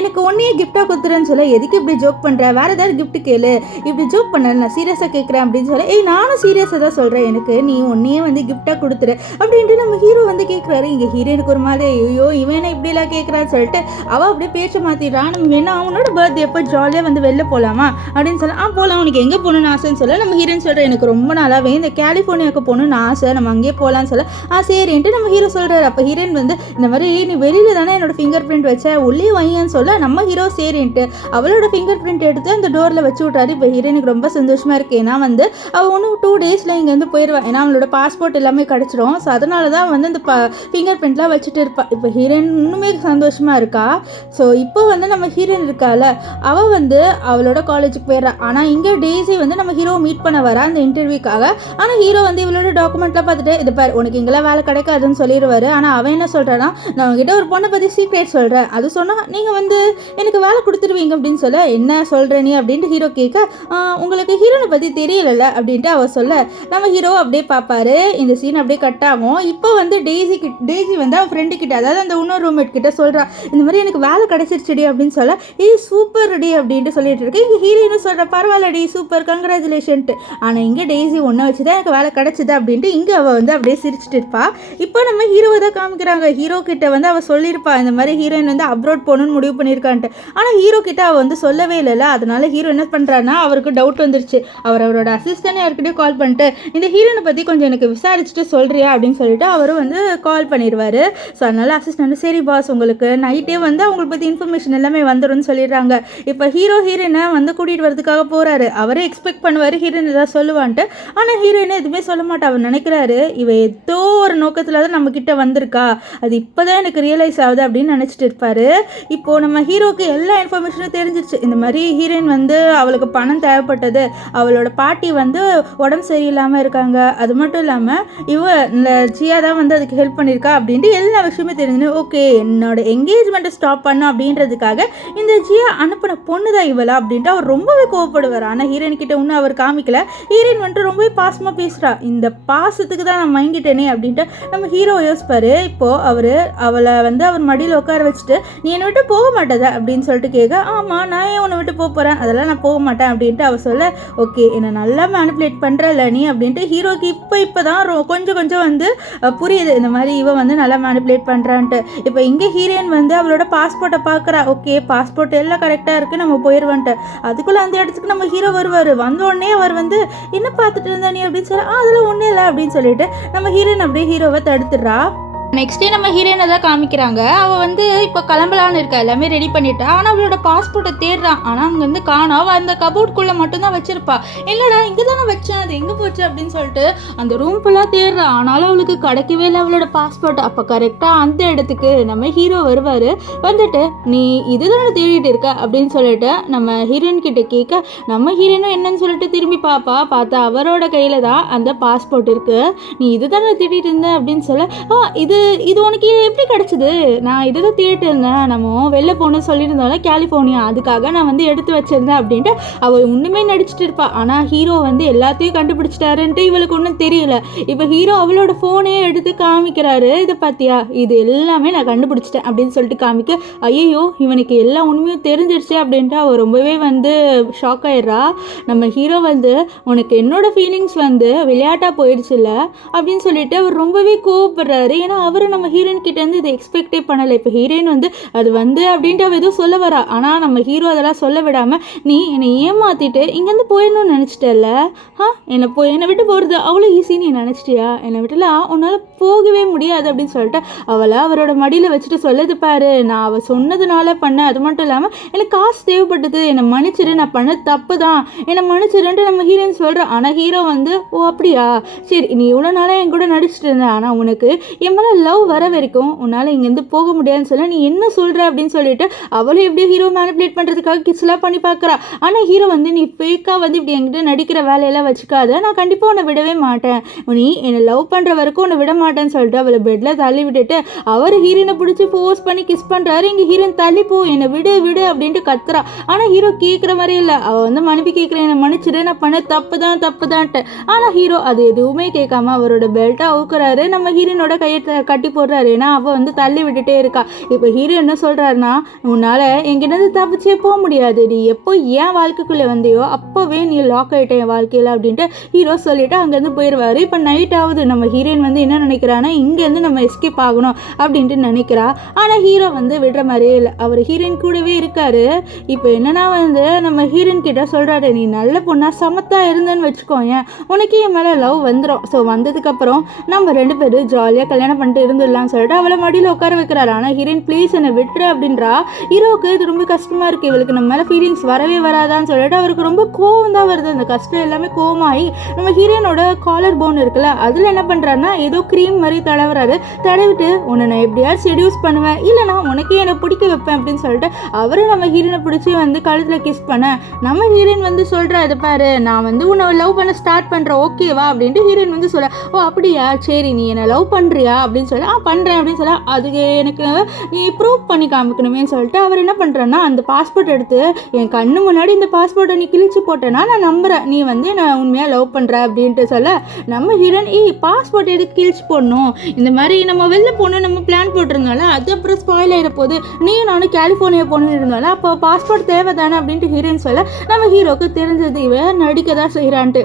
எனக்கு ஒன்றையே கிஃப்டாக கொடுத்துறேன்னு சொல்ல, எதுக்கு இப்படி ஜோக் பண்ணுற, வேறு ஏதாவது கிஃப்ட் கேளு, இப்படி ஜோக் பண்ண நான் சீரியஸாக கேட்குறேன் அப்படின்னு சொல்ல, நானும் சீரியஸாக தான் சொல்கிறேன், எனக்கு நீ ஒன்றையே வந்து கிஃப்டாக கொடுத்துரு அப்படின்ட்டு நம்ம ஹீரோ வந்து கேட்குறாரு. இங்கே ஹீரோனுக்கு ஒரு மாதிரி ஐயோ இவன் இப்படிலாம் கேட்குறான்னு சொல்லிட்டு அவள் அப்படியே பேச்ச மாற்றிடுறான். நம்ம வேணா அவனோட பர்த்டே எப்போ ஜாலியாக வந்து வெளில போகலாமா அப்படின்னு சொல்ல போகலாம், உனக்கு எங்கே போகணுன்னு ஆசைன்னு சொல்ல நம்ம ஹீரோன்னு சொல்கிறேன், எனக்கு ரொம்ப நாளாகவே இந்த கலிஃபோர்னியாவுக்கு போகணுன்னு ஆசை, நம்ம அங்கேயே போகலான்னு சொல்ல சரின்ட்டு நம்ம ஹீரோ சொல்கிறாரு. அப்போ ஹீரோயின் வந்து இந்த மாதிரி நீ வெளியில் தானே என்னோட ஃபிங்கர் பிரிண்ட் வச்ச, உள்ளே வையன்னு சொல்ல நம்ம ஹீரோ சரின்ட்டு அவளோட ஃபிங்கர் பிரிண்ட் எடுத்து அந்த டோரில் வச்சு விட்டாரு. இப்போ ஹீரோனுக்கு ரொம்ப சந்தோஷமாக இருக்குது. ஏன்னா வந்து அவள் ஒன்றும் 2 டேஸில் இங்கேருந்து போயிடுவாள், ஏன்னா அவளோட பாஸ்போர்ட் எல்லாமே கிடச்சிடும். ஸோ அதனால தான் வந்து இந்த ஃபிங்கர் பிரிண்ட்லாம் வச்சுட்டு இருப்பாள். இப்போ ஹீரோயின் இன்னுமே சந்தோஷமாக இருக்கா. ஸோ இப்போ வந்து நம்ம ஹீரோயின் இருக்கால, அவள் வந்து அவளோட காலேஜுக்கு போயிடுறா. ஆனால் இங்கே டெய்ஸி வந்து நம்ம ஹீரோ மீட் பண்ண வரா அந்த இன்டர்வியூக்காக. ஆனால் ஹீரோ வந்து இவளோட டாக்குமெண்ட்லாம் பார்த்துட்டு இது பாரு உனக்கு இங்கெல்லாம் வேலை கிடைக்காதுன்னு சொல்லிடுவார். ஆனால் அவன் என்ன சொல்கிறான்னா, நான் உங்ககிட்ட ஒரு பொண்ணை பற்றி சீக்ரெட் சொல்கிறேன், அது சொன்னால் நீங்கள் வந்து எனக்கு வேலை கொடுத்துருவீங்க அப்படின்னு சொல்ல, என்ன சொல்கிற நீ அப்படின்ட்டு ஹீரோ கேட்க, உங்களுக்கு ஹீரோனை பற்றி தெரியல அப்படின்ட்டு அவள் சொல்ல நம்ம ஹீரோ அப்படியே பார்ப்பாரு. இந்த சீன் அப்படியே கட் ஆகும். இப்போ வந்து டெய்ஸி வந்து அவன் ஃப்ரெண்டு கிட்ட, அதாவது அந்த இன்னொரு ரூம்மேட் கிட்ட சொல்கிறா, இந்த மாதிரி எனக்கு வேலை கிடைச்சிருச்சுடி அப்படின்னு சொல்ல, சூப்பர் ரெடி அப்படின்ட்டு சொல்லிட்டு இருக்கு. இங்கே ஹீரோயினும் சொல்கிற, பரவாயில்லடி சூப்பர் கங்க்ராச்சுலேஷன்ட்டு. ஆனால் இங்கே டெய்ஸி ஒன்றை வச்சு தான் எனக்கு வேலை கிடைச்சிது அப்படின்ட்டு இங்கே அவள் வந்து அப்படியே சிரிச்சிட்டு இருப்பா. இப்போ நம்ம ஹீரோவை தான் காமிக்கிறாங்க. ஹீரோ கிட்ட வந்து அவள் சொல்லியிருப்பா, இந்த மாதிரி ஹீரோயின் வந்து அப்ரோட் போகணுன்னு முடிவு பண்ணியிருக்கான்ட்டு. ஆனால் ஹீரோ கிட்ட அவள் வந்து சொல்லவே இல்லைல்ல, அதனால ஹீரோ என்ன பண்ணுறான்னா, அவருக்கு டவுட் வந்துருச்சு. அவரோட அசிஸ்டன்ட் யாருக்கிட்டே கால் பண்ணிட்டு இந்த ஹீரோனை பற்றி கொஞ்சம் எனக்கு விசாரிச்சுட்டு சொல்கிறியா அப்படின்னு சொல்லிட்டு அவரும் வந்து கால் பண்ணிடுவார். ஸோ அதனால் அசிஸ்டன்ட் சரி பாஸ் உங்களுக்கு நைட்டே வந்து அவங்களை பற்றி இன்ஃபர்மேஷன் எல்லாமே வந்துடும்னு சொல்லிடுறாங்க. இப்போ ஹீரோயினை வந்து கூட்டிகிட்டு வரதுக்காக போகிறாரு. அவரே எக்ஸ்பெக்ட் பண்ணுவார் ஹீரோயின் ஏதாவது சொல்லுவான்ட்டு. ஆனால் ஹீரோயினை எதுவுமே சொல்ல மாட்டா. அவர் நினைக்கிறாரு இவ ஏதோ ஒரு நோக்கத்தில் தான் நம்மக்கிட்ட வந்திருக்கா, அது இப்போ தான் எனக்கு ரியலைஸ் ஆகுது அப்படின்னு நினச்சிட்டு இருப்பார். இப்போது நம்ம ஹீரோக்கு எல்லா இன்ஃபர்மேஷனும் தெரிஞ்சிருச்சு. இந்த மாதிரி ஹீரோயின் வந்து அவளுக்கு பணம் தேவைப்பட்டது, அவளோட பாட்டி வந்து உடம்பு சரியில்லாமல் இருக்காங்க, அது மட்டும் இல்லாமல் இந்த ஜியா தான் வந்து அதுக்கு ஹெல்ப் பண்ணியிருக்கா அப்படின்ட்டு எல்லா விஷயமே தெரிஞ்சுன்னு ஓகே என்னோட என்கேஜ்மெண்ட்டை ஸ்டாப் பண்ணோம் அப்படின்றதுக்காக இந்த ஜியா அனுப்பின பொண்ணு தான் இவளா அப்படின்ட்டு அவர் ரொம்பவே கோவப்படுவார். ஆனால் ஹீரோயின் கிட்ட இன்னும் அவர் காமிக்கல. ஹீரோயின் வந்துட்டு ரொம்பவே பாசமாக பேசுகிறா. இந்த பாசத்துக்கு தான் நான் மயங்கிட்டேனே அப்படின்ட்டு நம்ம ஹீரோ யோசிப்பார். இப்போது அவளை வந்து அவர் மடியில் உட்கார வச்சுட்டு நீ என்னை விட்டு போக மாட்டேத அப்படின்னு சொல்லிட்டு கேட்க, ஆமாம் நான் ஏன் உன்னை விட்டு போகிறேன், அதெல்லாம் நான் போக மாட்டேன் அப்படின்ட்டு அவள் சொல்ல, ஓகே என்னை நல்லா மேனிப்புலேட் பண்ணுறல நீ அப்படின்ட்டு ஹீரோக்கு இப்போ தான் கொஞ்சம் வந்து புரியுது இந்த மாதிரி இவன் வந்து நல்லா மேனிப்புலேட் பண்ணுறான்ட்டு. இப்போ இங்கே ஹீரோயின் வந்து அவளோட பாஸ்போர்ட்டை பார்க்குறா. ஓகே பாஸ்போர்ட் எல்லாம் கரெக்டாக இருக்குது, நம்ம போயிடுவான்ட்டு. அதுக்குள்ளே அந்த இடத்துக்கு நம்ம ஹீரோ வருவார். வந்தோடனே அவர் வந்து என்ன பார்த்துட்டு இருந்தா நீ அப்படின்னு சொல்ல, அதெல்லாம் ஒன்றும் இல்லை அப்படின்னு சொல்லிட்டு நம்ம ஹீரோயின் அப்படியே ஹீரோவை தடுத்துடுறா. நெக்ஸ்ட் டே நம்ம ஹீரோயினை தான் காமிக்கிறாங்க. அவள் வந்து இப்போ கிளம்பலான்னு இருக்கா, எல்லாமே ரெடி பண்ணிட்டா. ஆனால் அவளோட பாஸ்போர்ட்டை தேடுறான். ஆனால் அங்கே வந்து காணோம். அவள் அந்த கபோர்ட்குள்ளே மட்டும்தான் வச்சிருப்பா. இல்லைடா இங்கே தானே வச்சேன், அது எங்கே போச்சு அப்படின்னு சொல்லிட்டு அந்த ரூம் ஃபுல்லாக தேடுறான். ஆனாலும் அவளுக்கு கிடைக்கவே இல்லை அவளோட பாஸ்போர்ட். அப்போ கரெக்டாக அந்த இடத்துக்கு நம்ம ஹீரோ வருவார். வந்துட்டு நீ இதுதானே தேடிட்டு இருக்க அப்படின்னு சொல்லிட்டு நம்ம ஹீரோயின் கிட்ட கேட்க, நம்ம ஹீரோயினும் என்னன்னு சொல்லிட்டு திரும்பி பார்த்தா அவரோட கையில் தான் அந்த பாஸ்போர்ட் இருக்குது. நீ இதுதானே தேடிட்டு இருந்த அப்படின்னு சொல்ல, இது உனக்கு எப்படி கிடச்சிது? நான் இதை தான் தேடிட்டு இருந்தேன், நம்ம வெளில போகணும்னு சொல்லியிருந்தாலும் கலிஃபோர்னியா, அதுக்காக நான் வந்து எடுத்து வச்சிருந்தேன் அப்படின்ட்டு அவள் ஒன்றுமே நடிச்சிட்டு இருப்பா. ஆனால் ஹீரோ வந்து எல்லாத்தையும் கண்டுபிடிச்சிட்டாருன்ட்டு இவளுக்கு ஒன்றும் தெரியல. இப்போ ஹீரோ அவளோட ஃபோனே எடுத்து காமிக்கிறாரு. இதை பார்த்தியா, இது எல்லாமே நான் கண்டுபிடிச்சிட்டேன் அப்படின்னு சொல்லிட்டு காமிக்க, ஐயோ இவனுக்கு எல்லா உண்மையும் தெரிஞ்சிருச்சு அப்படின்ட்டு அவள் ரொம்பவே வந்து ஷாக் ஆயிடுறா. நம்ம ஹீரோ வந்து உனக்கு என்னோட ஃபீலிங்ஸ் வந்து விளையாட்டாக போயிடுச்சுல்ல அப்படின்னு சொல்லிட்டு அவர் ரொம்பவே கோவப்படுறாரு. ஏன்னா அவரும் நம்ம ஹீரோயின் கிட்டேருந்து இதை எக்ஸ்பெக்டே பண்ணலை. இப்போ ஹீரோயின் வந்து அது வந்து அப்படின்ட்டு அவள் எதுவும் சொல்ல வரா. ஆனால் நம்ம ஹீரோ அதெல்லாம் சொல்ல விடாமல், நீ என்னை ஏமாற்றிட்டு இங்கேருந்து போயிடணும்னு நினச்சிட்டல, என்னை விட்டு போகிறது அவ்வளோ ஈஸி நீ நினச்சிட்டியா? என்னை விட்டுலாம் உன்னால் போகவே முடியாது அப்படின்னு சொல்லிட்டு அவளை அவரோட மடியில் வச்சுட்டு சொல்லுது பாரு, நான் அவள் சொன்னதுனால பண்ணேன், அது மட்டும் இல்லாமல் எனக்கு காசு தேவைப்பட்டது, என்னை மன்னிச்சிரு, நான் பண்ண தப்பு தான், என்னை மன்னிச்சிருன்ட்டு நம்ம ஹீரோயின் சொல்கிறேன். ஆனால் ஹீரோ வந்து ஓ அப்படியா, சரி நீ இவ்வளோ நாளாக என் கூட நடிச்சிட்டு இருந்தேன், ஆனால் உனக்கு என் மேலே லவ் வர வரைக்கும் உன்னால் இங்கேருந்து போக முடியாதுன்னு சொல்ல நீ என்ன சொல்கிற அப்படின்னு சொல்லிட்டு அவளும் எப்படியோ ஹீரோ மேனிப்புலேட் பண்ணுறதுக்காக கிஸ்லாம் பண்ணி பார்க்குறா. ஆனால் ஹீரோ வந்து நீ ஃபேக்காக வந்து இப்படி என்கிட்ட நடிக்கிற வேலையெல்லாம் வச்சுக்காத, நான் கண்டிப்பாக உன்னை விடவே மாட்டேன், நீ என்னை லவ் பண்ணுற வரைக்கும் உன்னை விட மாட்டேன்னு சொல்லிட்டு அவளை பெட்டில் தள்ளி விட்டுட்டு அவர் ஹீரோனை பிடிச்சி ஃபோர்ஸ் பண்ணி கிஸ் பண்ணுறாரு. இங்கே ஹீரோயின் தள்ளி போ, என்னை விடு விடு அப்படின்ட்டு கத்துறா. ஆனால் ஹீரோ கேட்குற மாதிரி இல்லை. அவள் வந்து மன்னிப்பு கேட்குறேன், என்னை மன்னிச்சிடு, நான் பண்ண தப்பு தான்ட்டு. ஆனால் ஹீரோ அது எதுவுமே கேட்காம அவரோட பெல்ட்டை அவுக்குறாரு. நம்ம ஹீரோனோட கையை கட்டி போடுறாரு. ஏன்னா அவள் வந்து தள்ளி விட்டுட்டே இருக்கா. இப்போ ஹீரோ என்ன சொல்கிறாருன்னா, உன்னால் எங்கிட்ட தப்பிச்சே போக முடியாது, நீ எப்போ ஏன் வாழ்க்கைக்குள்ளே வந்தியோ அப்போவே நீ லாக் ஆகிட்ட என் வாழ்க்கையில் அப்படின்ட்டு ஹீரோ சொல்லிவிட்டு அங்கேருந்து போயிடுவார். இப்போ நைட் ஆகுது. நம்ம ஹீரோயின் வந்து என்ன நினைக்கிறான்னா, இங்கேருந்து நம்ம எஸ்கேப் ஆகணும் அப்படின்ட்டு நினைக்கிறா. ஆனால் ஹீரோ வந்து விடுற மாதிரியே இல்லை. அவர் ஹீரோயின் கூடவே இருக்காரு. இப்போ என்னன்னா வந்து நம்ம ஹீரோயின் கிட்ட சொல்கிறாரு, நீ நல்ல பொண்ணா சமத்தா இருந்தேன்னு வச்சுக்கோங்க, உனக்கு என் மேலே லவ் வந்துடும். ஸோ வந்ததுக்கப்புறம் நம்ம ரெண்டு பேரும் ஜாலியாக கல்யாணம் பண்ணிட்டு இருந்துடலாம்னு சொல்லிட்டு அவளை மடியில் உட்கார வைக்கிறாரு. ஆனால் ஹீரோயின் ப்ளீஸ் என்னை விட்டுரு அப்படின்றா. ஹீரோவுக்கு இது ரொம்ப கஷ்டமாக இருக்குது, இவளுக்கு நம்ம மேலே ஃபீலிங்ஸ் வரவே வராதான்னு சொல்லிட்டு அவருக்கு ரொம்ப கோவம் தான் வருது. அந்த கஷ்டம் எல்லாமே கோவமாகி நம்ம ஹீரோயினோட காலர் போன் இருக்குல்ல, அதில் என்ன பண்ணுறாருன்னா ஏதோ க்ரீம் மாதிரி தடவுறாரு. தடவிட்டு உன்னை நான் எப்படியாவது செடியூஸ் பண்ணுவேன், இல்லைனா உனக்கே என்னை பிடிக்க வைப்பேன் அப்படின்னு சொல்லிட்டு அவரும் நம்ம ஹீரோயினை பிடிச்சி வந்து கழுத்தில் கிஸ் பண்ண நம்ம ஹீரோயின் வந்து சொல்கிறா, இதை பாரு நான் வந்து உன்னை லவ் பண்ண ஸ்டார்ட் பண்ணுறேன் ஓகேவா அப்படின்ட்டு ஹீரோயின் வந்து சொல்ல, ஓ அப்படியா சரி நீ என்னை லவ் பண்ணுறியா அப்படின்னு சொல்ல, பண்ணுறேன் அப்படின்னு சொல்ல, அதுக்கு எனக்கு நீ ப்ரூவ் பண்ணி காமிக்கணுமே சொல்லிட்டு அவர் என்ன பண்ணுறேன்னா அந்த பாஸ்போர்ட் எடுத்து என் கண்ணு முன்னாடி இந்த பாஸ்போர்ட்டை நீ கிழிச்சு போட்டேன்னா நான் நம்புகிறேன் நீ வந்து நான் உண்மையாக லவ் பண்ணுற அப்படின்ட்டு சொல்ல, நம்ம ஹீரோயின் பாஸ்போர்ட் எதுக்கு கிழிச்சு போடணும், இந்த மாதிரி நம்ம வெளில போகணும் நம்ம பிளான் போட்டிருந்தால அது அப்புறம் ஸ்பாயில் ஆகிட போது, நீ நானும் கலிஃபோர்னியா போகணுன்னு இருந்தாலும் அப்போ பாஸ்போர்ட் தேவை தானே அப்படின்ட்டு ஹீரோயின் சொல்ல, நம்ம ஹீரோக்கு தெரிஞ்சது இவன் நடிக்க தான் செய்கிறான்ட்டு.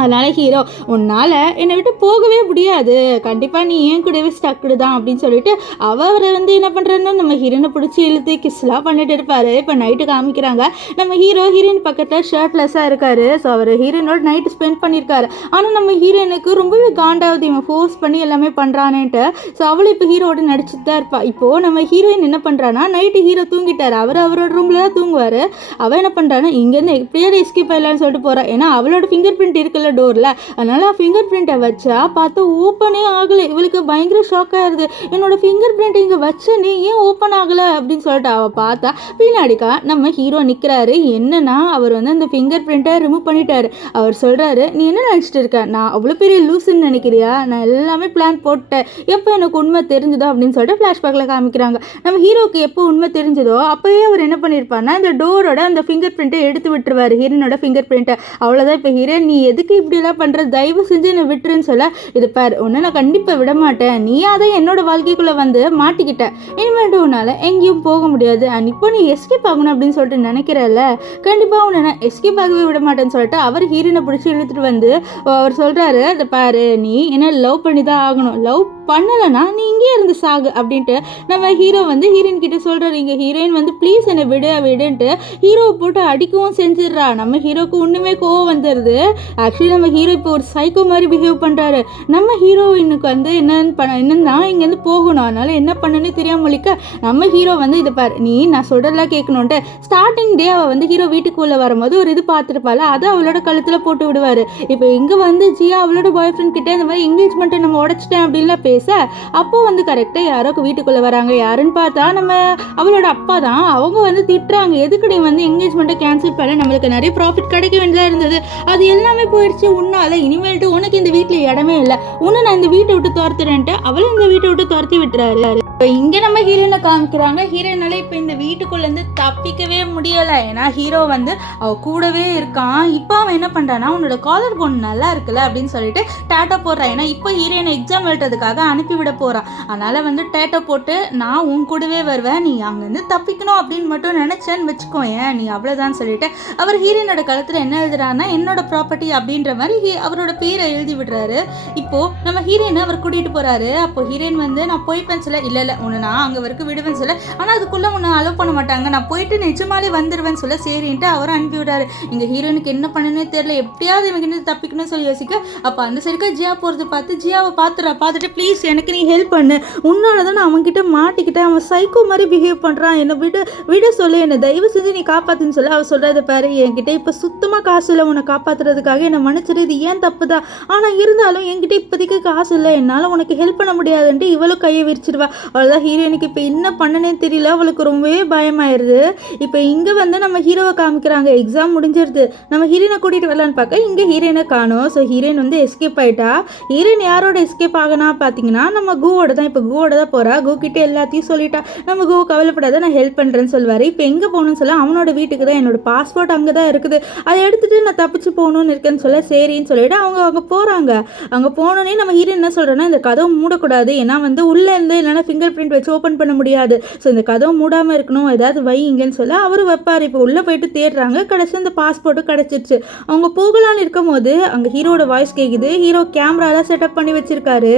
அதனால் ஹீரோ உன்னால் என்னை விட்டு போகவே முடியாது, கண்டிப்பாக நீ ஏன் கூடவே ஸ்டக்குடு தான் அப்படின்னு சொல்லிட்டு அவரை வந்து என்ன பண்ணுறாருன்னா நம்ம ஹீரோனை பிடிச்சி இழுத்து கிஸ்லாம் பண்ணிட்டு இருப்பார். இப்போ நைட்டு காமிக்கிறாங்க நம்ம ஹீரோயின் பக்கத்தில் ஷர்ட்லெஸ்ஸாக இருக்கார். ஸோ அவர் ஹீரோயினோட நைட்டு ஸ்பெண்ட் பண்ணியிருக்காரு. ஆனால் நம்ம ஹீரோயினுக்கு ரொம்பவே காண்டாவது இவன் ஃபோர்ஸ் பண்ணி எல்லாமே பண்ணுறானேன்ட்டு. ஸோ அவளும் இப்போ ஹீரோட நடிச்சுட்டு தான் இருப்பாள். இப்போது நம்ம ஹீரோயின் என்ன பண்ணுறான்னா நைட்டு ஹீரோ தூங்கிட்டார், அவரோட ரூமில் தான் தூங்குவார். அவள் என்ன பண்ணுறான்னா இங்கேருந்து எப்படியாவது எஸ்கேப் ஆகலான்னு சொல்லிட்டு போகிறான். ஏன்னா அவளோட ஃபிங்கர் பிரிண்ட் இருக்குல்ல டோரில், அதனால ஃபிங்கர் பிரிண்ட்டை வச்சா பார்த்தா ஓப்பனே ஆகலை. இவளுக்கு பயங்கர ஷாக் ஆயிருது, என்னோட ஃபிங்கர் பிரிண்ட் இங்கே வச்சனே ஏன் ஓப்பன் ஆகலை அப்படின்னு சொல்லிட்டு அவள் பார்த்தா பின்னாடிக்கா நம்ம ஹீரோ நிற்கிறாரு. என்னன்னா அவர் வந்து அந்த ஃபிங்கர் பிரிண்ட்டை ரிமூவ் பண்ணிட்டாரு. அவர் சொல்கிறாரு, நீ என்ன நினச்சிட்டு இருக்க, நான் அவ்வளோ பெரிய லூசுன்னு நினைக்கிறியா, நான் எல்லாமே பிளான் போட்டேன், எப்போ எனக்கு உண்மை தெரிஞ்சதோ அப்படின்னு சொல்லிட்டு ஃப்ளாஷ்பேக்கில் காமிக்கிறாங்க. நம்ம ஹீரோக்கு எப்போ உண்மை தெரிஞ்சதோ அப்போயே அவர் என்ன பண்ணியிருப்பாருன்னா இந்த டோரோட அந்த ஃபிங்கர் பிரிண்ட்டை எடுத்து விட்டுருவார், ஹீரோனோட ஃபிங்கர் பிரிண்ட்டை. அவ்வளோதான். இப்போ ஹீரோ நீ எதுக்கு இப்படிலாம் பண்ணுற, தயவு செஞ்சு என்னை விட்டுருன்னு சொல்ல, இது பார் ஒன்று நான் கண்டிப்பாக விட மாட்டேன், நீ அதை என்னோட வாழ்க்கைக்குள்ளே வந்து மாட்டிக்கிட்ட, இனிமேட்டு உன்னால் எங்கேயும் போக முடியாது, அண்ட் இப்போ நீ எஸ்கேப் ஆகணும் அப்படின்னு சொல்லிட்டு நினைக்கிறல்ல, கண்டிப்பாக உன்னை நான் எஸ்கேப் ஆகவே விட மாட்டேன்னு சொல்லிட்டு அவர் ஹீரோனை பிடிச்சி இழுத்துட்டு வந்து அவர் சொல்கிறாரு, அதை பாரு நீ என்ன லவ் பண்ணி தான் ஆகணும், லவ் பண்ணலைன்னா நீ இங்கே இருந்து சாகு அப்படின்ட்டு நம்ம ஹீரோ வந்து ஹீரோயின் கிட்ட சொல்கிறாரு. இங்கே ஹீரோயின் வந்து ப்ளீஸ் என்னை விடுன்ட்டு ஹீரோவை போட்டு அடிக்கவும் செஞ்சிடுறா. நம்ம ஹீரோக்கு ஒன்றுமே கோவம் வந்துடுது. ஆக்சுவலி நம்ம ஹீரோ இப்போ ஒரு சைக்கோ மாதிரி பிஹேவ் பண்ணுறாரு. நம்ம ஹீரோயினுக்கு வந்து என்னன்னா இங்கேருந்து போகணும், அதனால என்ன பண்ணுன்னு தெரியாமலிக்க நம்ம ஹீரோ வந்து இதை பாரு நீ நான் சொல்கிறதெல்லாம் கேட்கணுன்ட்டு ஸ்டார்டிங் டே அவள் வந்து ஹீரோ வீட்டுக்குள்ளே வரும்போது ஒரு இது பார்த்துருப்பாள், அதை அவளோட கழுத்தில் போட்டு விடுவார். இப்போ இங்கே வந்து ஜியா அவளோட பாய் ஃப்ரெண்ட் கிட்டே இந்த மாதிரி என்கேஜ்மெண்ட்டை நம்ம உடச்சிட்டேன் அப்படின்லாம் பேச அப்போ வந்து கரெக்டாக யாரோ வீட்டுக்குள்ளே வராங்க. யாருன்னு பார்த்தா நம்ம அவளோட அப்பா தான். அவங்க வந்து திட்டுறாங்க, எதுக்கு நீ வந்து என்கேஜ்மெண்ட்டை கேன்சல் பண்ண, நம்மளுக்கு நிறைய ப்ராஃபிட் கிடைக்க வேண்டியதாக இருந்தது, அது எல்லாமே போயிடுச்சு, உன்னால இனிமேல்ட்டு உனக்கு இந்த வீட்டில் இடமே இல்லை, உன்னை நான் இந்த வீட்டை விட்டு துரத்துறேன்ட்டு அவளும் இந்த வீட்டை விட்டு துரத்தி விட்டுறாரு. இப்போ இங்கே நம்ம ஹீரோயினை காமிக்கிறாங்க. ஹீரோயினால இப்போ இந்த வீட்டுக்குள்ளேருந்து தப்பிக்கவே முடியலை. ஏன்னா ஹீரோ வந்து அவ கூடவே இருக்கான். இப்போ அவன் என்ன பண்ணுறான்னா உன்னோட காலர் போன் நல்லா இருக்குல்ல அப்படின்னு சொல்லிட்டு டேட்டோ போடுறான். ஏன்னா இப்போ ஹீரோயினை எக்ஸாம் எழுதுறதுக்காக அனுப்பிவிட போகிறான். அதனால் வந்து டேட்டோ போட்டு நான் உன் கூடவே வருவேன், நீ அங்கேருந்து தப்பிக்கணும் அப்படின்னு மட்டும் நினச்சேன்னு வச்சுக்கோ, ஏன் நீ அவ்வளோதான் சொல்லிட்டு அவர் ஹீரோயினோட கழுத்தில் என்ன எழுதுறாருன்னா என்னோட ப்ராப்பர்ட்டி அப்படின்ற மாதிரி அவரோட பேரை எழுதி விடுறாரு. இப்போது நம்ம ஹீரோயினை அவர் கூட்டிகிட்டு போகிறாரு. அப்போ ஹீரோயின் வந்து நான் போய்ப்பேன் சொல்ல, இல்லை உன்னை நான் அங்கே வரைக்கும் விடுவேன்னு சொல்ல, ஆனால் அதுக்குள்ளே உன்னை அலோவ் பண்ண மாட்டாங்க, நான் போயிட்டு நிஜமாலே வந்துடுவேன்னு சொல்ல சரின்ட்டு அவரும் அனுப்பி விடாரு. இங்கே ஹீரோனுக்கு என்ன பண்ணனே தெரியல, எப்படியாவது இவங்க தப்பிக்கணும்னு சொல்லி யோசிக்க அப்போ அந்த சைடுக்கா ஜியா போகிறது பார்த்து ஜியாவை பார்த்துட்டு ப்ளீஸ் எனக்கு நீ ஹெல்ப் பண்ணு, உன்னோட தான் நான் அவன்கிட்ட மாட்டிக்கிட்டேன், அவன் சைக்கோ மாதிரி பிஹேவ் பண்ணுறான், என்னை விட சொல்லு, என்னை தயவு செஞ்சு நீ காப்பாற்றுன்னு சொல்ல அவள் சொல்கிறத பாரு, என்கிட்ட இப்போ சுத்தமாக காசு இல்லை உன்னை காப்பாற்றுறதுக்காக, என்னை மன்னிச்சிரு, இது ஏன் தப்பு தான், ஆனால் இருந்தாலும் என்கிட்ட இப்போதைக்கு காசு இல்லை, என்னால் உனக்கு ஹெல்ப் பண்ண முடியாதுன்ட்டு இவளும் கையை விரிச்சிடுவா. அவ்வளோதான் ஹீரோயினுக்கு இப்போ என்ன பண்ணனே தெரியல, அவளுக்கு ரொம்பவே பயமாயிருது. இப்போ இங்கே வந்து நம்ம ஹீரோவை காமிக்கிறாங்க. எக்ஸாம் முடிஞ்சிருது. நம்ம ஹீரோயினை கூட்டிகிட்டு வரலான்னு பார்க்க இங்கே ஹீரோயினை காணும். ஸோ ஹீரோயின் வந்து எஸ்கேப் ஆகிட்டா. ஹீரோயின் யாரோட எஸ்கேப் ஆகனா பார்த்தீங்கன்னா நம்ம கூவோட தான். இப்போ கூவோட தான் போகிறா. கூ கிட்டே எல்லாத்தையும் சொல்லிட்டா. நம்ம கூ கவலைப்படாத நான் ஹெல்ப் பண்ணுறேன்னு சொல்லுவார். இப்போ எங்கே போகணும்னு சொல்ல அவனோட வீட்டுக்கு தான், என்னோட பாஸ்போர்ட் அங்கே தான் இருக்குது, அதை எடுத்துகிட்டு நான் தப்பிச்சு போகணுன்னு இருக்கேன்னு சொல்ல சரின்னு சொல்லிட்டு அவங்க போகிறாங்க. அங்கே போனோன்னே நம்ம ஹீரோயின் என்ன சொல்கிறோன்னா இந்த கதவை மூடக்கூடாது, ஏன்னா வந்து உள்ளே இருந்து இல்லைன்னா ஃபிங்கர் பிரிண்ட் வச்சு ஓப்பன் பண்ண முடியாது, ஸோ இந்த கதவை மூடாமல் இருக்கணும், ஏதாவது வைங்கன்னு சொல்ல அவர் வைப்பார். இப்போ உள்ளே போயிட்டு தேடுறாங்க. கடைசி அந்த பாஸ்போர்ட்டு கிடச்சிருச்சு. அவங்க போகலான்னு இருக்கும் போது அங்கே ஹீரோட வாய்ஸ் கேட்குது. ஹீரோ கேமராலாம் செட்டப் பண்ணி வச்சிருக்காரு.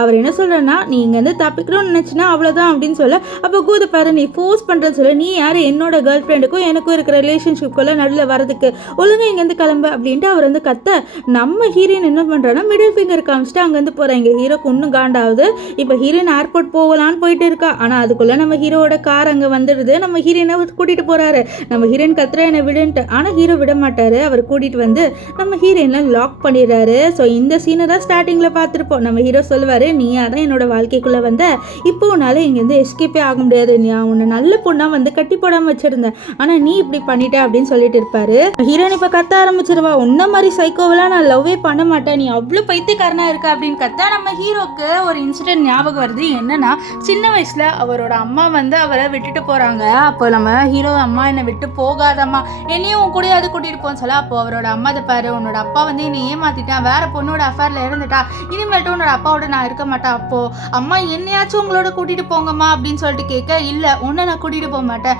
அவர் என்ன சொல்கிறேன்னா நீ இங்கேருந்து தப்பிக்கணும்னு நினச்சினா அவ்வளோதான் அப்படின்னு சொல்ல அப்போ கூத பாரு நீ ஃபோர்ஸ் பண்ணுறேன்னு சொல்ல, நீ யார் என்னோட கேர்ள் ஃப்ரெண்டுக்கும் எனக்கும் இருக்கிற ரிலேஷன்ஷிப்குள்ளே நடுவில் வரதுக்கு, ஒழுங்காக இங்கேருந்து கிளம்பு அப்படின்ட்டு அவர் வந்து கத்த நம்ம ஹீரோயின் என்ன பண்ணுறான்னா மிடில் ஃபிங்கர் காமிச்சிட்டு அங்கேருந்து போகிறாங்க. ஹீரோக்கு ஒன்றும் காண்டாகுது. இப்போ ஹீரோயின் ஏர்போர்ட் போகலான்னு போயிட்டு இருக்கா. ஆனால் அதுக்குள்ளே நம்ம ஹீரோவோட கார் அங்கே வந்துடுது. நம்ம ஹீரோயினை கூட்டிகிட்டு போகிறாரு. நம்ம ஹீரோயின் கத்துற என்னை விடுன்ட்டு, ஆனால் ஹீரோ விட மாட்டார். அவர் கூட்டிகிட்டு வந்து நம்ம ஹீரோயினை லாக் பண்ணிடுறாரு. ஸோ இந்த சீனை தான் ஸ்டார்டிங்கில் பார்த்துருப்போம். நம்ம ஹீரோ சொல்லுவார் நீயா தான் என்னோட வாழ்க்கைக்குள்ளே வந்த, இப்போ உன்னால் இங்கேருந்து எஸ்கேப்பே ஆக முடியாது, நீ உன்னை நல்ல பொண்ணாக வந்து கட்டி போடாமல் வச்சுருந்தேன், ஆனால் நீ இப்படி பண்ணிட்ட அப்படின்னு சொல்லிட்டு இருப்பாரு. ஹீரோயின் இப்போ கத்த ஆரம்பிச்சிருவா, உன்ன மாதிரி சைக்கோவெல்லாம் நான் லவ்வே பண்ண மாட்டேன், நீ அவ்வளோ பைத்தியக்காரனா இருக்க அப்படின்னு கத்தா நம்ம ஹீரோக்கு ஒரு இன்சிடென்ட் ஞாபகம் வருது. என்னன்னா சின்ன வயசுல அவரோட அம்மா வந்து அவரை விட்டுட்டு போறாங்க. அப்போ நம்ம ஹீரோ அம்மா என்னை விட்டு போகாதம்மா, என்னையும் உன் கூடயாவது கூட்டிட்டு போன்னு சொல்ல அப்போ அவரோட அம்மா அதை பாரு உன்னோட அப்பா வந்து என்னை ஏமாத்திட்டான், வேற பொண்ணோட அஃபேர்ல இருந்துட்டா, இனிமேல்ட்டு உன்னோட அப்பாவோட நான் இருக்க மாட்டேன், அப்போ அம்மா என்னையாச்சும் உங்களோட கூட்டிட்டு போங்கம்மா அப்படின்னு சொல்லிட்டு கேட்க இல்லை உன்னை நான் கூட்டிட்டு போக மாட்டேன்,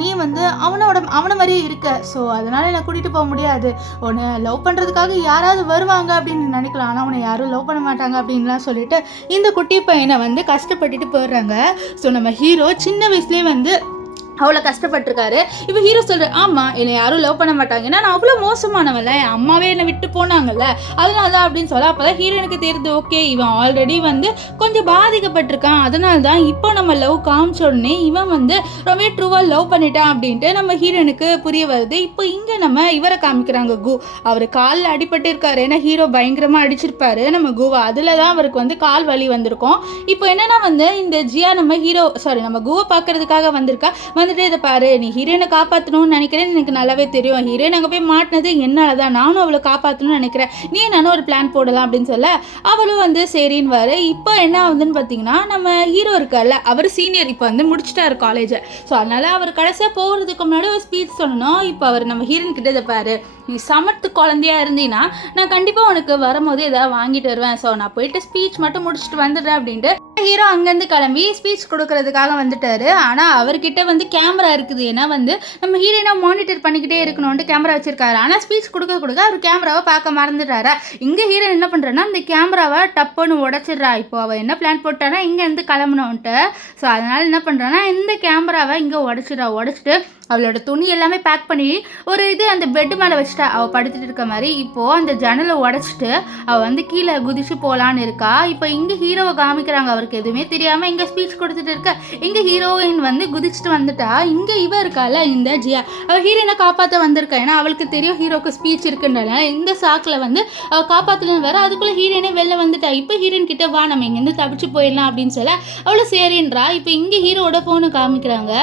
நீ வந்து அவனை மாதிரியே இருக்க, ஸோ அதனால என்னை கூட்டிட்டு போக முடியாது, உன்னை லவ் பண்றதுக்காக யாராவது வருவாங்க அப்படின்னு நினைக்கலாம், ஆனால் உன்னை யாரும் லவ் பண்ண மாட்டாங்க அப்படின்லாம் சொல்லிட்டு இந்த குட்டி பையனை வந்து கஷ்டப்பட்டுட்டு போயிடுறாங்க. ஸோ நம்ம ஹீரோ சின்ன வயசுலேயே வந்து அவ்வளோ கஷ்டப்பட்டிருக்காரு. இப்போ ஹீரோ சொல்கிற ஆமாம் என்னை யாரும் லவ் பண்ண மாட்டாங்க, ஏன்னா நான் அவ்வளோ மோசமானவன்ல, என் அம்மாவே என்னை விட்டு போனாங்கல்ல, அதனால தான் அப்படின்னு சொல்ல அப்போ தான் ஹீரோனுக்கு தெரியுது ஓகே இவன் ஆல்ரெடி வந்து கொஞ்சம் பாதிக்கப்பட்டிருக்கான், அதனால தான் இப்போ நம்ம லவ் காமிச்ச உடனே இவன் வந்து ரொம்ப ட்ரூவாக லவ் பண்ணிட்டான் அப்படின்ட்டு நம்ம ஹீரோனுக்கு புரிய வருது. இப்போ இங்கே நம்ம இவரை காமிக்கிறாங்க கூ, அவர் காலில் அடிபட்டு இருக்காரு, ஏன்னா ஹீரோ பயங்கரமாக அடிச்சிருப்பாரு நம்ம கூவை, அதில் தான் அவருக்கு வந்து கால் வலி வந்திருக்கும். இப்போ என்னன்னா வந்து இந்த ஜியா நம்ம கூவை பார்க்கறதுக்காக வந்திருக்கா, வந்துட்டு இதை பாரு நீ ஹீரோயினை காப்பாற்றணும்னு நினைக்கிறேன், எனக்கு நல்லாவே தெரியும், ஹீரோயின் அங்கே போய் மாட்டினது என்னால் தான், நானும் அவளை காப்பாற்றணும்னு நினைக்கிறேன், நீ நானும் ஒரு பிளான் போடலாம் அப்படின்னு சொல்ல அவளும் வந்து சரின்னு வர. இப்போ என்ன ஆகுதுன்னு பார்த்தீங்கன்னா நம்ம ஹீரோ இருக்கார்ல அவர் சீனியர், இப்போ வந்து முடிச்சுட்டாரு காலேஜை, ஸோ அதனால அவர் கடைசியாக போகிறதுக்கு முன்னாடி ஒரு ஸ்பீச் சொல்லணும். இப்போ அவர் நம்ம ஹீரோயின் கிட்ட இதை பாரு நீ சமத்து குழந்தையா இருந்தீங்கன்னா நான் கண்டிப்பாக உனக்கு வரும்போது ஏதாவது வாங்கிட்டு வருவேன், ஸோ நான் போயிட்டு ஸ்பீச் மட்டும் முடிச்சுட்டு வந்துடுறேன் அப்படின்ட்டு ஹீரோ அங்கேருந்து கிளம்பி ஸ்பீச் கொடுக்கறதுக்காக வந்துட்டாரு. ஆனால் அவர்கிட்ட வந்து கேமரா இருக்குது. ஏன்னா வந்து நம்ம ஹீரோயினை மானிட்டர் பண்ணிக்கிட்டே இருக்கணும்ட்டு கேமரா வச்சிருக்காரு. ஆனால் ஸ்பீச் கொடுக்க அவர் கேமராவை பார்க்க மறந்துடுறாரா. இங்கே ஹீரோ என்ன பண்ணுறான்னா இந்த கேமராவை டப்புன்னு உடச்சிடுறா. இப்போ அவள் என்ன பிளான் போட்டானா இங்கேருந்து கிளம்பணுன்ட்டு. ஸோ அதனால் என்ன பண்ணுறான்னா இந்த கேமராவை இங்கே உடச்சிட்டு அவளோட துணி எல்லாமே பேக் பண்ணி அந்த பெட்டு மேலே வச்சுட்டா. அவள் படுத்துட்டு இருக்க மாதிரி. இப்போது அந்த ஜன்னலை உடச்சிட்டு அவள் வந்து கீழே குதிச்சு போகலான்னு இருக்கா. இப்போ இங்கே ஹீரோவை காமிக்கிறாங்க. அவருக்கு எதுவுமே தெரியாமல் இங்கே ஸ்பீச் கொடுத்துட்டு இருக்க. இங்கே ஹீரோயின் வந்து குதிச்சுட்டு வந்துட்டா. இங்கே இவ இருக்கால இந்த ஜியா, அவள் ஹீரோயினை காப்பாற்ற வந்திருக்கா. ஏன்னா அவளுக்கு தெரியும் ஹீரோக்கு ஸ்பீச் இருக்குன்றனால இந்த சாக்கில் வந்து அவள் காப்பாற்றலன்னு வேற. அதுக்குள்ளே ஹீரோயினே வெளில வந்துட்டா. இப்போ ஹீரோயின் கிட்ட வா நம்ம இங்கேருந்து தப்பிச்சு போயிடலாம் அப்படின்னு சொல்ல அவளை சரின்றா. இப்போ இங்கே ஹீரோவோட ஃபோனை காமிக்கிறாங்க.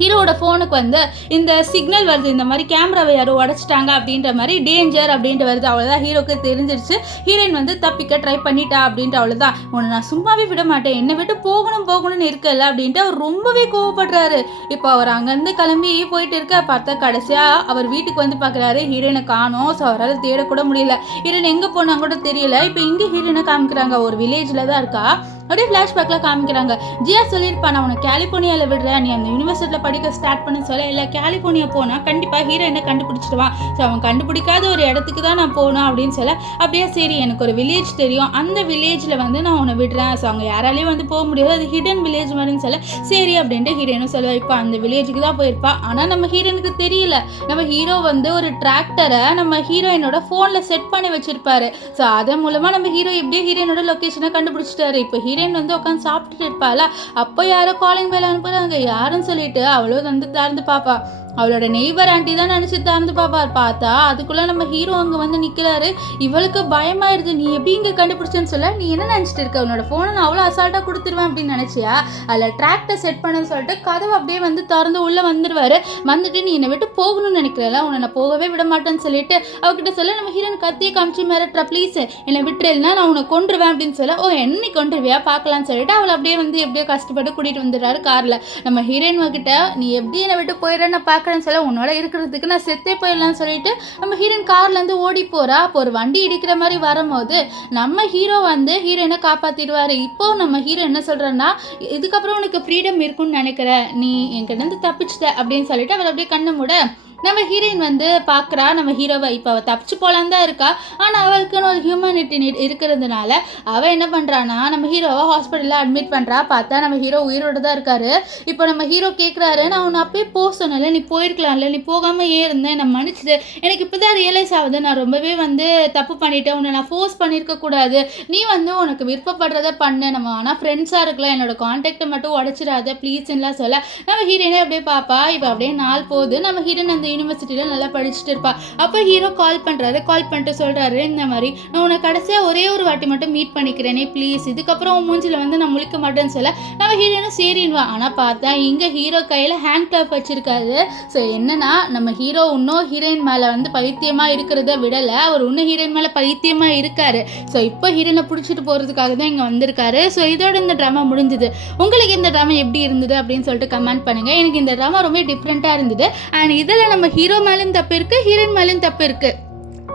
ஹீரோவோட ஃபோனுக்கு வந்து இந்த சிக்னல் வருது, இந்த மாதிரி கேமராவை யாரோ உடச்சிட்டாங்க அப்படின்ற மாதிரி, டேஞ்சர் அப்படின்ட்டு வருது. அவ்வளோதான் ஹீரோக்கு தெரிஞ்சிருச்சு. ஹீரோயின் வந்து தப்பிக்க ட்ரை பண்ணிட்டா அப்படின்ட்டு. அவ்வளோதான், உன்னை நான் சும்மாவே விட மாட்டேன், என்னை விட்டு போகணும்னு இருக்கல அப்படின்ட்டு அவர் ரொம்பவே கோவப்படுறாரு. இப்போ அவர் அங்கேருந்து கிளம்பி போயிட்டு இருக்க. பார்த்தா கடைசியாக அவர் வீட்டுக்கு வந்து பார்க்குறாரு. ஹீரோயினை காணோம். ஸோ அவரால் தேடக்கூட முடியல. ஹீரோயின் எங்கே போனாங்க கூட தெரியல. இப்போ இங்கே ஹீரோயினை காமிக்கிறாங்க. ஒரு வில்லேஜில் தான் இருக்கா. அப்படியே ஃப்ளாஷ்பேக்கில் காமிக்கிறாங்க. ஜியா சொல்லியிருப்பா நான் உனக்கு கலிஃபோர்னியாவில் விடுறேன், நீ அந்த யூனிவர்சிட்டியில் படிக்க ஸ்டார்ட் பண்ண சொல்ல. இல்லை கலிஃபோர்னியா போனால் கண்டிப்பாக ஹீரோயினை கண்டுபிடிச்சிடுவான். ஸோ அவன் கண்டுபிடிக்காத ஒரு இடத்துக்கு தான் நான் போகணும் அப்படின்னு சொல்ல. அப்படியே சரி எனக்கு ஒரு வில்லேஜ் தெரியும், அந்த வில்லேஜில் வந்து நான் உன்னை விடுறேன். ஸோ அவங்க யாராலையும் வந்து போக முடியாது, அது ஹிடன் வில்லேஜ் மாதிரின்னு சொல்ல. சரி அப்படின்ட்டு ஹீரோயினும் சொல்லுவா. இப்போ அந்த வில்லேஜுக்கு தான் போயிருப்பா. ஆனால் நம்ம ஹீரோனுக்கு தெரியல, நம்ம ஹீரோ வந்து ஒரு டிராக்டரை நம்ம ஹீரோயினோட ஃபோனில் செட் பண்ணி வச்சிருப்பாரு. ஸோ அதன் மூலமாக நம்ம ஹீரோ எப்படியோ ஹீரோயினோட லொக்கேஷனை கண்டுபிடிச்சிட்டாரு. இப்போ ஹீரோயின் வந்து உட்காந்து சாப்பிட்டுட்டு இருப்பாளா. அப்போ யாரோ காலிங் பெல் அனுப்புறாங்க. யாருன்னு சொல்லிட்டு அவளோ வந்து திறந்து பாப்பா. அவளோட நெய்பர் ஆண்டி தான் நினச்சி திறந்து பாப்பார். பார்த்தா அதுக்குள்ளே நம்ம ஹீரோ அங்கே வந்து நிற்கிறாரு. இவளுக்கு பயமாயிருது. நீ எப்படி இங்கே கண்டுபிடிச்சேன்னு சொல்ல. நீ என்ன நினச்சிட்டு இருக்க, உன்னோட ஃபோனை நான் அவ்வளோ அசால்ட்டாக கொடுத்துருவேன் அப்படின்னு நினச்சியா. அதில் டிராக்டர் செட் பண்ணன்னு சொல்லிட்டு கதவை அப்படியே வந்து திறந்து உள்ளே வந்துடுவார். வந்துட்டு நீ என்னை விட்டு போகணும்னு நினைக்கிறல, உன்னை நான் போகவே விட மாட்டேன்னு சொல்லிட்டு அவகிட்ட சொல்ல. நம்ம ஹீரோன் கத்தியை காமிச்சு மிரட்டுறா. ப்ளீஸ் என்னை விட்டுறேன்னா நான் உன்னை கொண்டுருவேன் அப்படின்னு சொல்ல. ஓ என்னை கொண்டுருவியா பார்க்கலான்னு சொல்லிட்டு அவளை அப்படியே வந்து எப்படியோ கஷ்டப்பட்டு கூட்டிகிட்டு வந்துடுறாரு காரில். நம்ம ஹீரோயின் கிட்ட நீ எப்படி என்னை விட்டு போயிடுறேன்னு பார்க்குறேன்னு சொல்ல, உன்னோட இருக்கிறதுக்கு நான் செத்தே போயிடலான்னு சொல்லிட்டு நம்ம ஹீரோயின் கார்லேருந்து ஓடி போகிறா. அப்போ ஒரு வண்டி இடிக்கிற மாதிரி வரும்போது நம்ம ஹீரோ வந்து ஹீரோயினை காப்பாற்றிடுவார். இப்போ நம்ம ஹீரோ என்ன சொல்கிறேன்னா, இதுக்கப்புறம் உனக்கு ஃப்ரீடம் இருக்குன்னு நினைக்கிற, நீ என்கிட்ட தப்பிச்சிட்ட அப்படின்னு சொல்லிட்டு அவர் அப்படியே கண்ணை மூட நம்ம ஹீரோயின் வந்து பார்க்குறா நம்ம ஹீரோவை. இப்போ அவள் தப்பிச்சு போகலான்னு தான் இருக்கா. ஆனால் அவளுக்குன்னு ஒரு ஹியூமனிட்டி இருக்கிறதுனால அவள் என்ன பண்ணுறான்னா நம்ம ஹீரோவை ஹாஸ்பிட்டலில் அட்மிட் பண்ணுறா. பார்த்தா நம்ம ஹீரோ உயிரோடு தான் இருக்காரு. இப்போ நம்ம ஹீரோ கேட்குறாரு, நான் உன்னை அப்பயே போக சொன்னல, நீ போயிருக்கலாம்ல, நீ போகாமல் ஏன் இருந்தேன், நான் மன்னிச்சிடு, எனக்கு இப்போ தான் ரியலைஸ் ஆகுது, நான் ரொம்பவே வந்து தப்பு பண்ணிட்டேன், உன்னை நான் ஃபோர்ஸ் பண்ணியிருக்கக்கூடாது, நீ வந்து உனக்கு விருப்பப்படுறத பண்ண, நம்ம ஆனால் ஃப்ரெண்ட்ஸாக இருக்கலாம், என்னோட கான்டாக்டை மட்டும் உடச்சிடாத ப்ளீஸ்லாம் சொல்ல. நம்ம ஹீரோயினே அப்படியே பார்ப்பா. இப்போ அப்படியே நாள் போகுது. நம்ம ஹீரோயின் அந்த யூனிவர்சிட்டியில் நல்லா படிச்சுட்டு இருப்பா. அப்போ ஹீரோ கால் பண்ணுறாரு. கால் பண்ணிட்டு சொல்கிறாரு, இந்த மாதிரி நான் உன்னை கடைசியாக ஒரே ஒரு வாட்டி மட்டும் மீட் பண்ணிக்கிறேனே ப்ளீஸ், இதுக்கப்புறம் உன் மூஞ்சில் வந்து நான் முழிக்க மாட்டேன்னு சொல்ல. நம்ம ஹீரோயினும் சரின்வா. ஆனால் பார்த்தா இங்கே ஹீரோ கையில் ஹேண்ட் கிளாப் வச்சுருக்காரு. ஸோ என்னன்னா நம்ம ஹீரோ இன்னும் ஹீரோயின் மேலே வந்து பைத்தியமாக இருக்கிறத விடலை, அவர் இன்னும் ஹீரோயின் மேலே பைத்தியமாக இருக்காரு. ஸோ இப்போ ஹீரோயினை பிடிச்சிட்டு போகிறதுக்காக தான் இங்கே வந்திருக்காரு. ஸோ இதோட இந்த ட்ராமா முடிஞ்சுது. உங்களுக்கு இந்த ட்ராமா எப்படி இருந்தது அப்படின்னு சொல்லிட்டு கமெண்ட் பண்ணுங்கள். எனக்கு இந்த ட்ராமா ரொம்ப டிஃப்ரெண்ட்டாக இருந்தது. அண்ட் இதில் நம்ம ஹீரோ மேலேயும் தப்பு இருக்குது, ஹீரோயின் மேலேயும் தப்பு இருக்குது.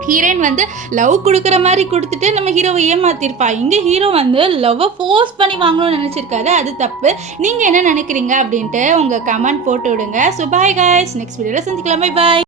ஹீரோயின் வந்து லவ் கொடுக்குற மாதிரி கொடுத்துட்டு நம்ம ஹீரோவை ஏமாத்திருப்பா. இங்கே ஹீரோ வந்து லவ்வை ஃபோர்ஸ் பண்ணி வாங்கணும்னு நினச்சிருக்காரு, அது தப்பு. நீங்கள் என்ன நினைக்கிறீங்க அப்படின்ட்டு உங்கள் கமெண்ட் போட்டு விடுங்க. ஸோ பாய் காய்ஸ், நெக்ஸ்ட் வீடியோவில் சந்திக்கலாம். Bye bye.